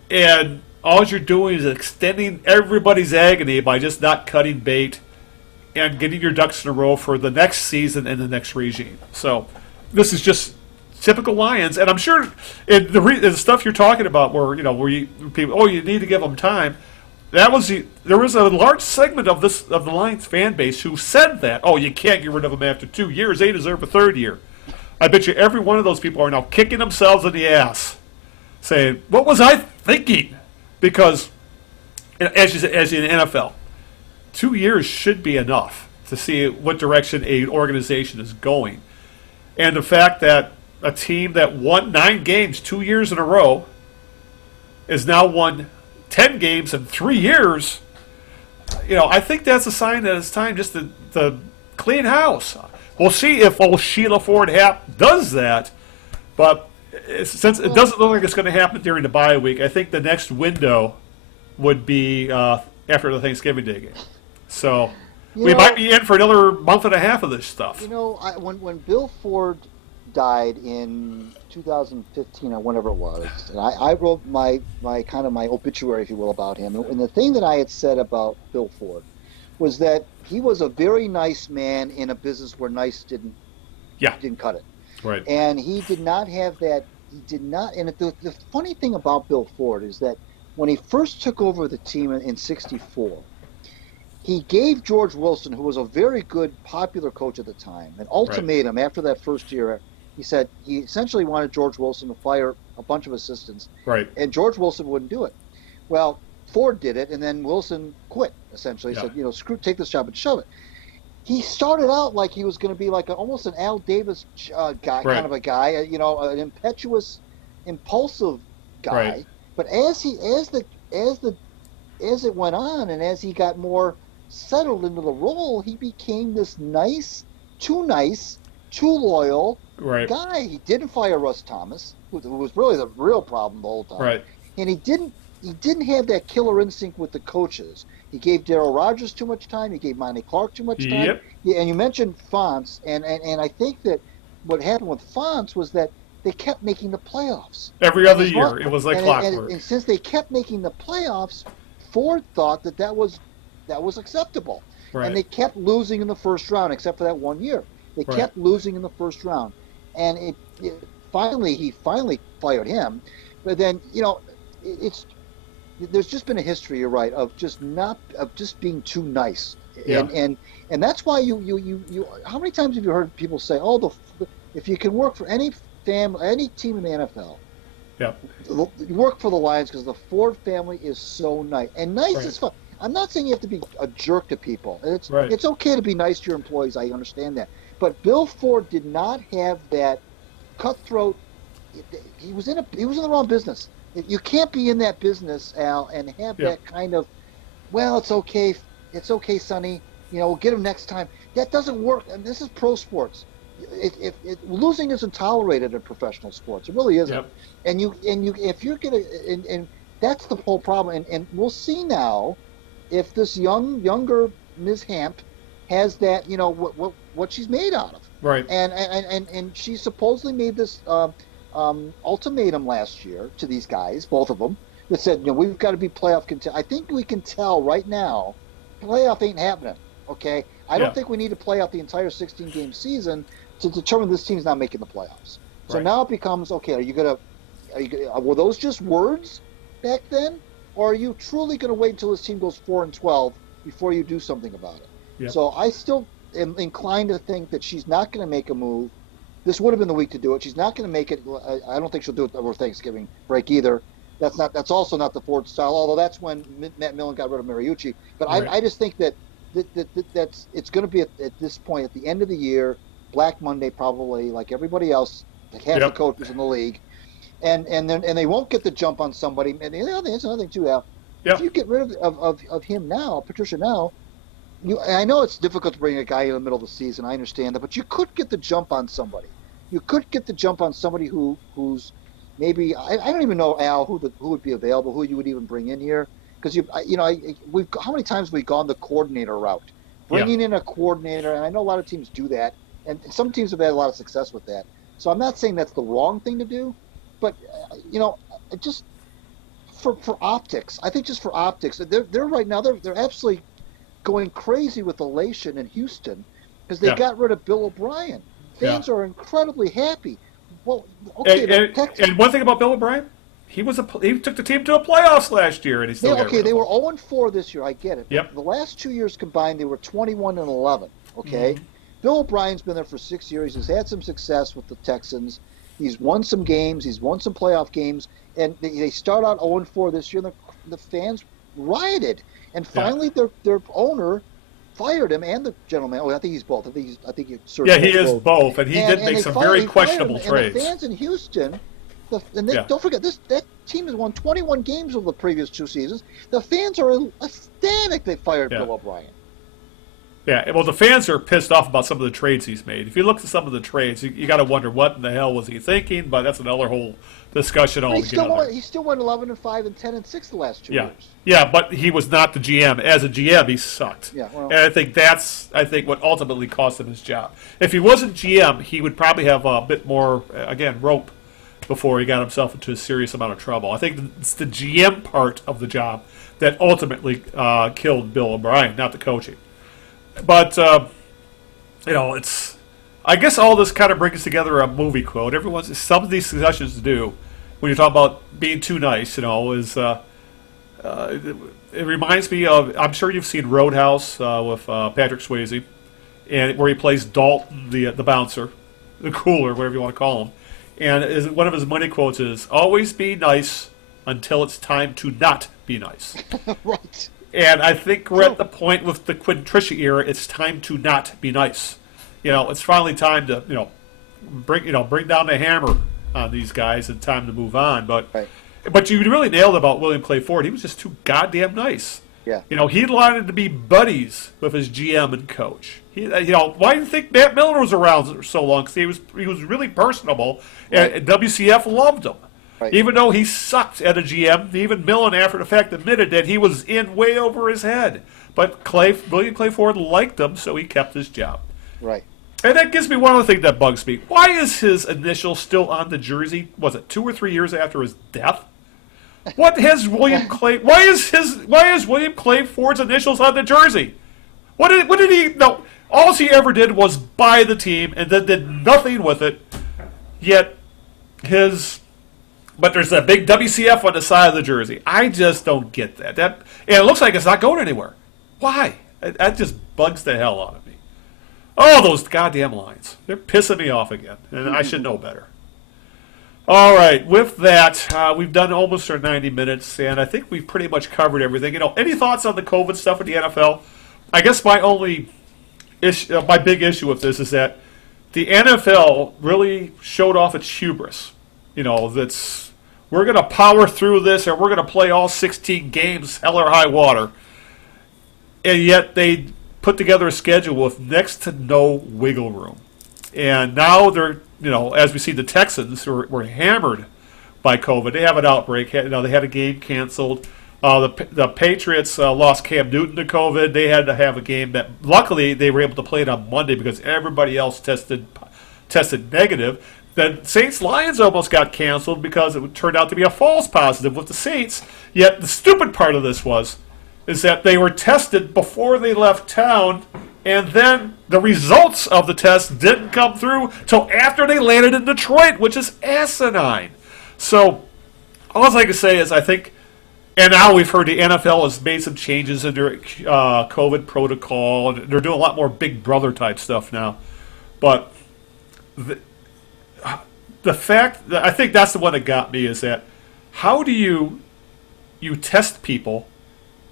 And all you're doing is extending everybody's agony by just not cutting bait and getting your ducks in a row for the next season and the next regime. So this is just typical Lions. And I'm sure the stuff you're talking about where people, you need to give them time. There was a large segment of the Lions fan base who said that, you can't get rid of them after 2 years. They deserve a third year. I bet you every one of those people are now kicking themselves in the ass, saying, "What was I thinking?" Because, as in the NFL, 2 years should be enough to see what direction an organization is going. And the fact that a team that won 9 games 2 years in a row is now won 10 games in 3 years, I think that's a sign that it's time just to clean house. We'll see if old Sheila Ford Happ does that, but since it doesn't look like it's going to happen during the bye week, I think the next window would be after the Thanksgiving Day game. So we might be in for another month and a half of this stuff. When Bill Ford died in 2015 or whenever it was, and I wrote my kind of my obituary, if you will, about him. And the thing that I had said about Bill Ford was that he was a very nice man in a business where nice didn't cut it. Right. And he did not have that. He did not. And the funny thing about Bill Ford is that when he first took over the team in '64, he gave George Wilson, who was a very good, popular coach at the time, an ultimatum after that first year. He said he essentially wanted George Wilson to fire a bunch of assistants. Right. And George Wilson wouldn't do it. Well, Ford did it, and then Wilson quit, essentially. He said, take this job and shove it. he started out like he was going to be like almost an Al Davis guy, Right. kind of a guy, an impetuous, impulsive guy. Right. But as it went on, and as he got more settled into the role, he became this too nice, too loyal Right. guy. He didn't fire Russ Thomas, who was really the real problem the whole time. Right. And he didn't have that killer instinct with the coaches. He gave Darryl Rogers too much time. He gave Monty Clark too much time. Yep. Yeah, and you mentioned Fonts, and I think that what happened with Fonts was that they kept making the playoffs. Every other year, it was like clockwork. And since they kept making the playoffs, Ford thought that was acceptable. Right. And they kept losing in the first round, except for that 1 year. They Right. kept losing in the first round. And he finally fired him. But then, there's just been a history, you're right, of just being too nice. Yeah. And that's why you how many times have you heard people say, if you can work for any team in the NFL, Yeah. you work for the Lions because the Ford family is so nice. And nice Right. is fun. I'm not saying you have to be a jerk to people. Right. It's okay to be nice to your employees. I understand that. But Bill Ford did not have that cutthroat. He was in the wrong business. You can't be in that business, Al, and have that kind of, well, it's okay, Sonny. We'll get him next time. That doesn't work. And this is pro sports. Losing isn't tolerated in professional sports. It really isn't. Yep. And if you're gonna, and that's the whole problem. And we'll see now if this younger Ms. Hamp has that, what she's made out of. Right. And she supposedly made this ultimatum last year to these guys, both of them, that said, we've got to be playoff contenders. I think we can tell right now, playoff ain't happening. Okay, I don't think we need to play out the entire 16-game season to determine this team's not making the playoffs. So Right. now it becomes, okay, were those just words back then, or are you truly going to wait until this team goes 4-12 before you do something about it? Yep. So I still am inclined to think that she's not going to make a move. This would have been the week to do it. She's not going to make it. I don't think she'll do it over Thanksgiving break either. That's also not the Ford style. Although that's when Matt Millen got rid of Mariucci. But Right. I just think that it's going to be at this point at the end of the year, Black Monday probably, like everybody else, like half the coaches in the league, and they won't get the jump on somebody. And the other thing, it's another thing too, Al. If you get rid of him now, Patricia now. I know it's difficult to bring a guy in the middle of the season. I understand that, but you could get the jump on somebody. You could get the jump on somebody who's maybe I don't even know, Al, who would be available, who you would even bring in here, because how many times have we gone the coordinator route, bringing in a coordinator, and I know a lot of teams do that, and some teams have had a lot of success with that. So I'm not saying that's the wrong thing to do, but just for optics, I think just for optics, they're right now they're absolutely going crazy with elation in Houston because they got rid of Bill O'Brien. Fans are incredibly happy. Well, okay. And one thing about Bill O'Brien, he took the team to a playoffs last year, and he still got rid of they them. were 0-4 this year. I get it. Yep. The last 2 years combined, they were 21-11. Okay. Mm-hmm. Bill O'Brien's been there for 6 years. He's had some success with the Texans. He's won some games. He's won some playoff games. And they start out 0-4 this year, and the fans rioted. And finally, their owner fired him and the general manager. I think he's both. I think he is both, and he did make some very questionable trades. And the fans in Houston, don't forget that team has won 21 games over the previous 2 seasons. The fans are ecstatic they fired Bill O'Brien. Yeah, well, the fans are pissed off about some of the trades he's made. If you look at some of the trades, you got to wonder what in the hell was he thinking. But that's another whole discussion altogether. He still went 11-5 and 10-6 the last 2 years. Yeah, but he was not the GM. As a GM, he sucked. Yeah, well, and I think what ultimately cost him his job. If he wasn't GM, he would probably have a bit more rope before he got himself into a serious amount of trouble. I think it's the GM part of the job that ultimately killed Bill O'Brien, not the coaching. But, it's... I guess all this kind of brings together a movie quote. Some of these suggestions to do, when you talk about being too nice, is... it reminds me of... I'm sure you've seen Roadhouse with Patrick Swayze, and where he plays Dalton, the bouncer, the cooler, whatever you want to call him. And one of his money quotes is, always be nice until it's time to not be nice. Right. And I think we're at the point with the Quinn Tricia era. It's time to not be nice. It's finally time to bring down the hammer on these guys and time to move on. But you really nailed it about William Clay Ford. He was just too goddamn nice. Yeah. He wanted to be buddies with his GM and coach. Why do you think Matt Miller was around so long? Because he was really personable, and WCF loved him. Right. Even though he sucked at a GM, even Millen, after the fact, admitted that he was in way over his head. But William Clay Ford liked him, so he kept his job. Right. And that gives me one other thing that bugs me. Why is his initial still on the jersey? Was it 2 or 3 years after his death? What has William Clay? Why is William Clay Ford's initials on the jersey? What did he? No, all he ever did was buy the team and then did nothing with it. Yet but there's that big WCF on the side of the jersey. I just don't get that. And it looks like it's not going anywhere. Why? That just bugs the hell out of me. Oh, those goddamn lines. They're pissing me off again, and I should know better. All right, with that, we've done almost our 90 minutes, and I think we've pretty much covered everything. Any thoughts on the COVID stuff with the NFL? I guess my big issue with this is that the NFL really showed off its hubris. We're going to power through this, and we're going to play all 16 games, hell or high water. And yet they put together a schedule with next to no wiggle room. And now they're, as we see the Texans, who were hammered by COVID. They have an outbreak. They had a game canceled. The Patriots lost Cam Newton to COVID. They had to have a game that, luckily, they were able to play it on Monday because everybody else tested negative. The Saints-Lions almost got canceled because it turned out to be a false positive with the Saints. Yet the stupid part of this is that they were tested before they left town, and then the results of the test didn't come through till after they landed in Detroit, which is asinine. So all I can say is I think, and now we've heard the NFL has made some changes in their COVID protocol, and they're doing a lot more Big Brother type stuff now. But the fact that I think that's the one that got me is that how do you test people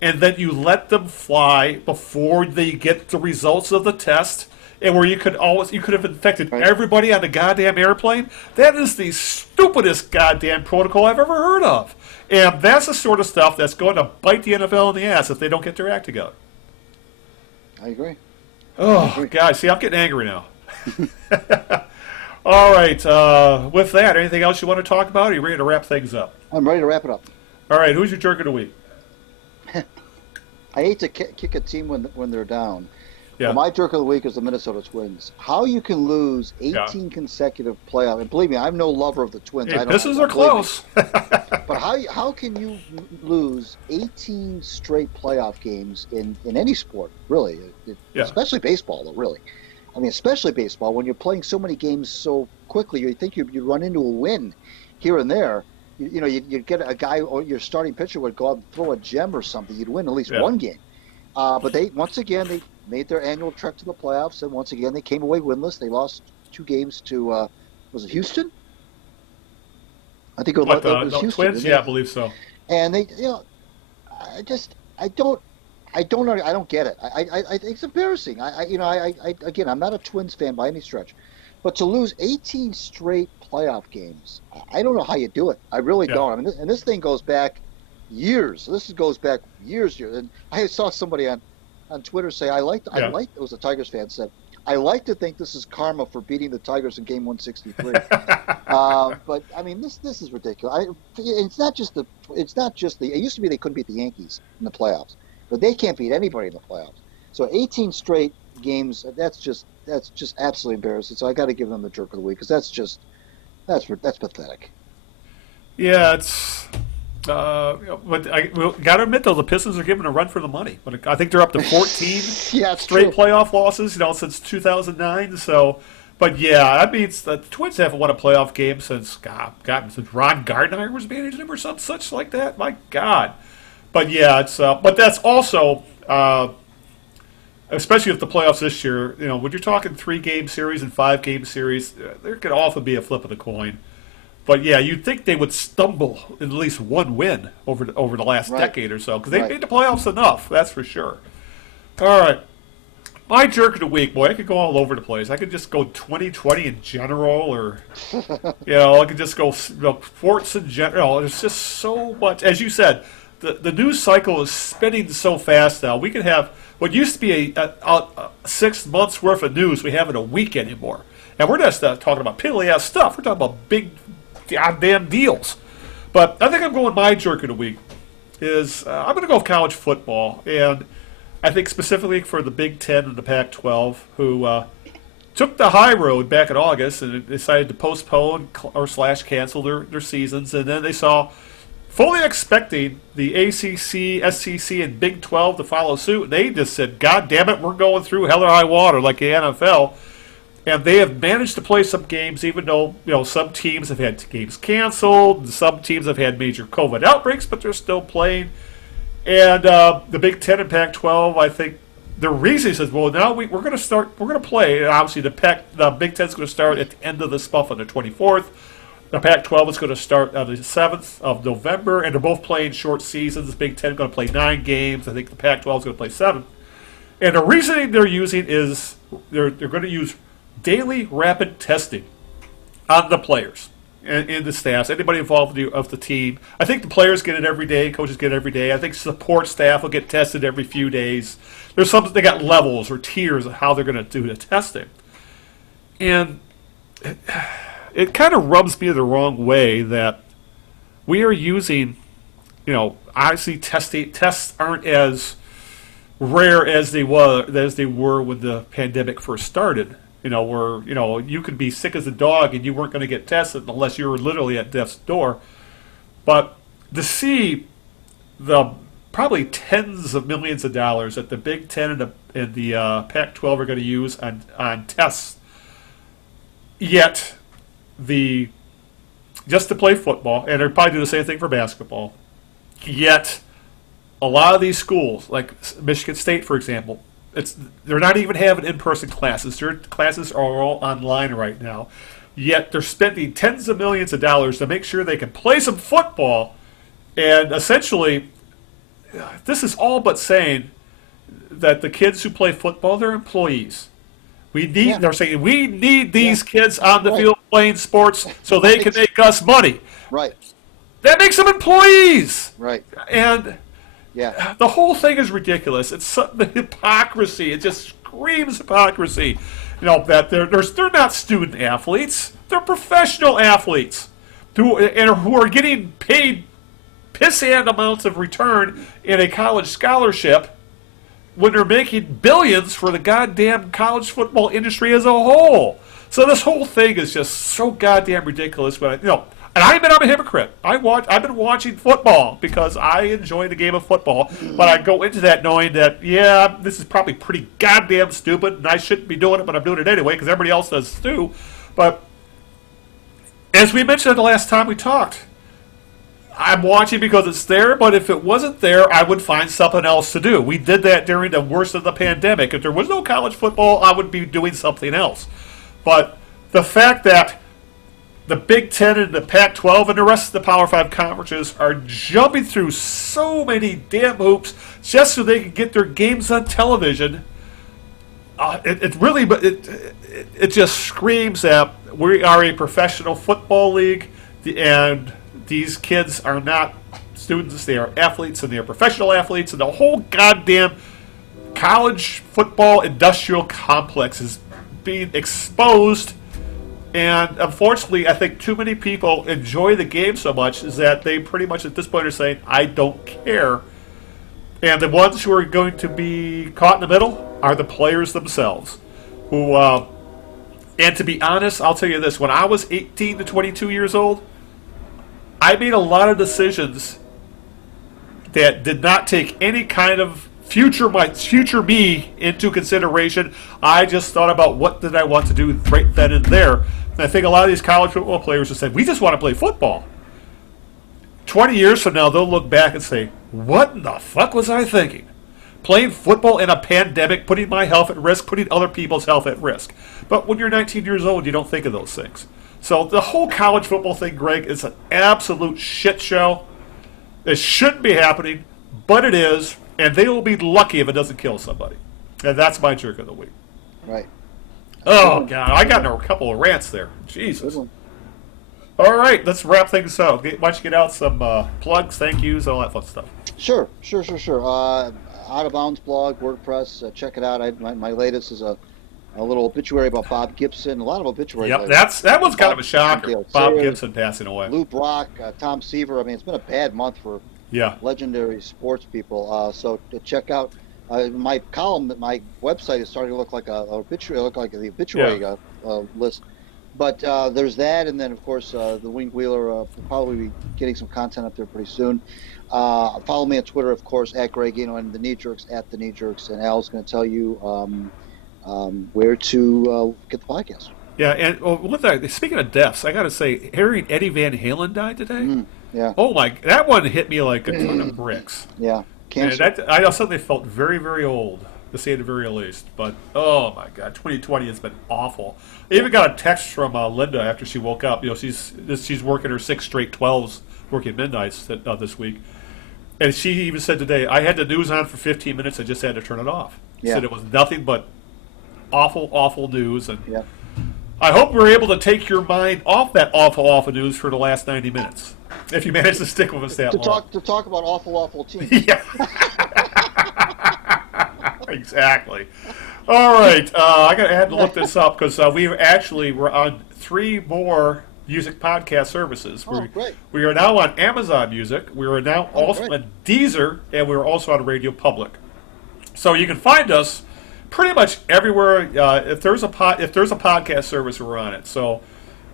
and then you let them fly before they get the results of the test, and where you could have infected everybody on the goddamn airplane? That is the stupidest goddamn protocol I've ever heard of. And that's the sort of stuff that's going to bite the NFL in the ass if they don't get their act together. I agree. Oh, God. See, I'm getting angry now. All right. With that, anything else you want to talk about? Or are you ready to wrap things up? I'm ready to wrap it up. All right. Who's your jerk of the week? I hate to kick a team when they're down. Yeah. But my jerk of the week is the Minnesota Twins. How you can lose 18 consecutive playoff, and believe me, I'm no lover of the Twins. Hey, Pistons are close. But how can you lose 18 straight playoff games in any sport, really? Especially baseball, though, really. I mean, especially baseball, when you're playing so many games so quickly, you think you'd run into a win here and there. You'd get a guy, or your starting pitcher would go out and throw a gem or something. You'd win at least one game. But they made their annual trek to the playoffs, and once again they came away winless. They lost 2 games to was it Houston? I think it was Houston. Twins, yeah, I believe so. And they, I don't get it. It's embarrassing. Again, I'm not a Twins fan by any stretch, but to lose 18 straight playoff games, I don't know how you do it. I really don't. I mean, and this thing goes back years. This goes back years. And I saw somebody on Twitter say, it was a Tigers fan, said, I like to think this is karma for beating the Tigers in game 163. But I mean, this is ridiculous. It's not just it used to be they couldn't beat the Yankees in the playoffs, but they can't beat anybody in the playoffs. So 18 straight games, that's just absolutely embarrassing. So I got to give them the jerk of the week, because that's pathetic. Yeah, it's. But I got to admit, though, the Pistons are giving a run for the money. But I think they're up to 14 straight playoff losses, since 2009. So, but yeah, that means the Twins haven't won a playoff game since Ron Gardner was managing them or something such like that. My God. But yeah, it's. But that's also, especially with the playoffs this year. When you're talking 3-game series and 5-game series, there could often be a flip of the coin. But yeah, you'd think they would stumble at least one win over the last decade or so, because they made the playoffs enough, that's for sure. All right. My jerk of the week, boy, I could go all over the place. I could just go 2020 in general, or, I could just go sports in general. There's just so much. As you said, the news cycle is spinning so fast now. We can have what used to be a 6 months worth of news we have in a week anymore. And we're just talking about piddly-ass stuff. We're talking about big goddamn deals. But I think I'm going my jerk of the week is I'm going to go with college football. And I think specifically for the Big Ten and the Pac-12, who took the high road back in August and decided to postpone or cancel their seasons. And then they saw, fully expecting the ACC, SEC, and Big 12 to follow suit. And they just said, God damn it, we're going through hell or high water like the NFL. And they have managed to play some games, even though some teams have had games canceled, and some teams have had major COVID outbreaks, but they're still playing. And the Big Ten and Pac-12, I think the reason is, well, now we're going to play. And obviously, the Big Ten is going to start at the end of this month on the 24th. The Pac-12 is going to start on the 7th of November, and they're both playing short seasons. The Big Ten is going to play 9 games. I think the Pac-12 is going to play 7. And the reasoning they're using is they're going to use daily rapid testing on the players and the staffs, anybody involved of the team. I think the players get it every day, coaches get it every day. I think support staff will get tested every few days. There's something, they got levels or tiers of how they're going to do the testing. And it kind of rubs me the wrong way that we are using, obviously tests aren't as rare as they were when the pandemic first started. Where, you could be sick as a dog and you weren't going to get tested unless you were literally at death's door. But to see the probably tens of millions of dollars that the Big Ten and the Pac-12 are going to use on tests, yet just to play football, and they're probably do the same thing for basketball, yet a lot of these schools, like Michigan State, for example, they're not even having in-person classes. Their classes are all online right now. Yet they're spending tens of millions of dollars to make sure they can play some football. And essentially, this is all but saying that the kids who play football, they're employees. They're saying we need these kids on the field playing sports so they can make us money. Right. That makes them employees. Right. And the whole thing is ridiculous. It's the hypocrisy. It just screams hypocrisy. That they're not student athletes. They're professional athletes who are getting paid pissant amounts of return in a college scholarship when they're making billions for the goddamn college football industry as a whole. So this whole thing is just so goddamn ridiculous. But and I admit I'm a hypocrite. I've been watching football because I enjoy the game of football, but I go into that knowing that, this is probably pretty goddamn stupid, and I shouldn't be doing it, but I'm doing it anyway because everybody else does too. But as we mentioned the last time we talked, I'm watching because it's there, but if it wasn't there, I would find something else to do. We did that during the worst of the pandemic. If there was no college football, I would be doing something else. But the fact that the Big Ten and the Pac-12 and the rest of the Power 5 conferences are jumping through so many damn hoops just so they can get their games on television, it just screams that we are a professional football league, and these kids are not students, they are athletes, and they are professional athletes, and the whole goddamn college football industrial complex is being exposed. And unfortunately, I think too many people enjoy the game so much is that they pretty much at this point are saying, I don't care. And the ones who are going to be caught in the middle are the players themselves. Who, and to be honest, I'll tell you this, when I was 18 to 22 years old, I made a lot of decisions that did not take any kind of future me into consideration. I just thought about what did I want to do right then and there. And I think a lot of these college football players have said, we just want to play football. 20 years from now, they'll look back and say, what in the fuck was I thinking? Playing football in a pandemic, putting my health at risk, putting other people's health at risk. But when you're 19 years old, you don't think of those things. So the whole college football thing, Greg, is an absolute shit show. It shouldn't be happening, but it is, and they will be lucky if it doesn't kill somebody. And that's my jerk of the week. Right. Oh, God, I got into a couple of rants there. Jesus. Good one. All right, let's wrap things up. Why don't you get out some plugs, thank yous, all that fun stuff. Sure. Out of Bounds blog, WordPress. Check it out. My latest is a little obituary about Bob Gibson. A lot of obituaries. Yep, that was kind of a shocker. Bob Gibson passing away. Lou Brock, Tom Seaver. I mean, it's been a bad month for legendary sports people. So to check out my column, my website is starting to look like a obituary. Look like the obituary list. But there's that, and then of course the Winged Wheeler. Will probably be getting some content up there pretty soon. Follow me on Twitter, of course, at Greg Eno and the Knee Jerks, at the Knee Jerks, and Al's going to tell you where to get the podcast. Yeah, and with that, speaking of deaths, I got to say, hearing Eddie Van Halen died today. Yeah. Oh my, that one hit me like a ton of bricks. Yeah. Cancer. And I suddenly felt very, very old, to say the very least. But oh my God, 2020 has been awful. I even got a text from Linda after she woke up. You know, she's working her 6 straight 12s, working midnights this week, and she even said today, I had the news on for 15 minutes. I just had to turn it off. She said it was nothing but awful, awful news, and I hope we're able to take your mind off that awful, awful news for the last 90 minutes. If you manage to stick with us that long. To talk about awful teams. Yeah. Exactly. All right. I had to look this up because we're on 3 more music podcast services. Great. We are now on Amazon Music. We are now also on Deezer, and we're also on Radio Public. So you can find us pretty much everywhere. If there's a podcast service, we're on it. So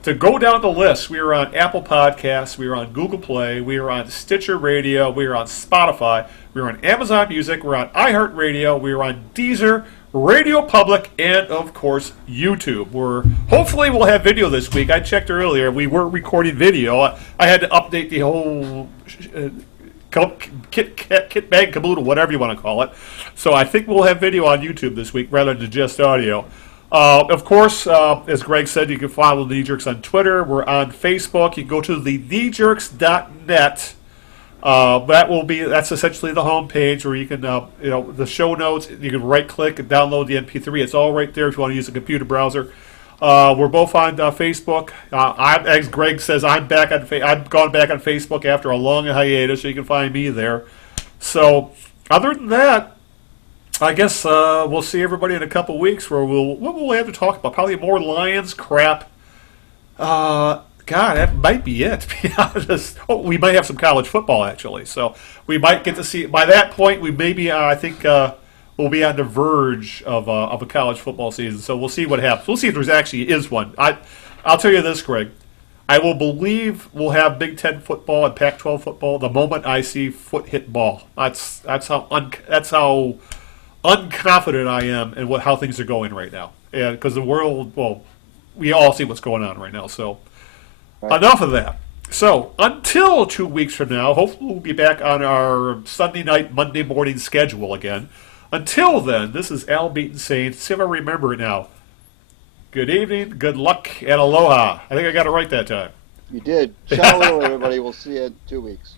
to go down the list, we are on Apple Podcasts, we are on Google Play, we are on Stitcher Radio, we are on Spotify, we are on Amazon Music, we're on iHeartRadio, we are on Deezer, Radio Public, and of course YouTube. Hopefully we'll have video this week. I checked earlier; we were recording video. I had to update the whole kit bag caboodle, whatever you want to call it. So I think we'll have video on YouTube this week rather than just audio. Of course, as Greg said, you can follow the Knee Jerks on Twitter. We're on Facebook. You can go to the kneejerks.net. That's essentially the homepage where you can, the show notes. You can right click and download the MP3. It's all right there if you want to use a computer browser. We're both on Facebook. As Greg says, I've gone back on Facebook after a long hiatus, so you can find me there. So, other than that, I guess we'll see everybody in a couple weeks where what will we have to talk about? Probably more Lions crap. God, that might be it, to be honest. Oh, we might have some college football, actually. So we might get to see, by that point, we may be, I think, we'll be on the verge of a college football season. So we'll see what happens. We'll see if there's actually is one. I'll tell you this, Greg. I will believe we'll have Big Ten football and Pac-12 football the moment I see foot hit ball. That's how unconfident I am in how things are going right now. And because the world, we all see what's going on right now. So enough of that. So until 2 weeks from now, hopefully we'll be back on our Sunday night, Monday morning schedule again. Until then, this is Al Beaton saying, see if I remember it now. Good evening, good luck, and aloha. I think I got it right that time. You did. Ciao, everybody. We'll see you in 2 weeks.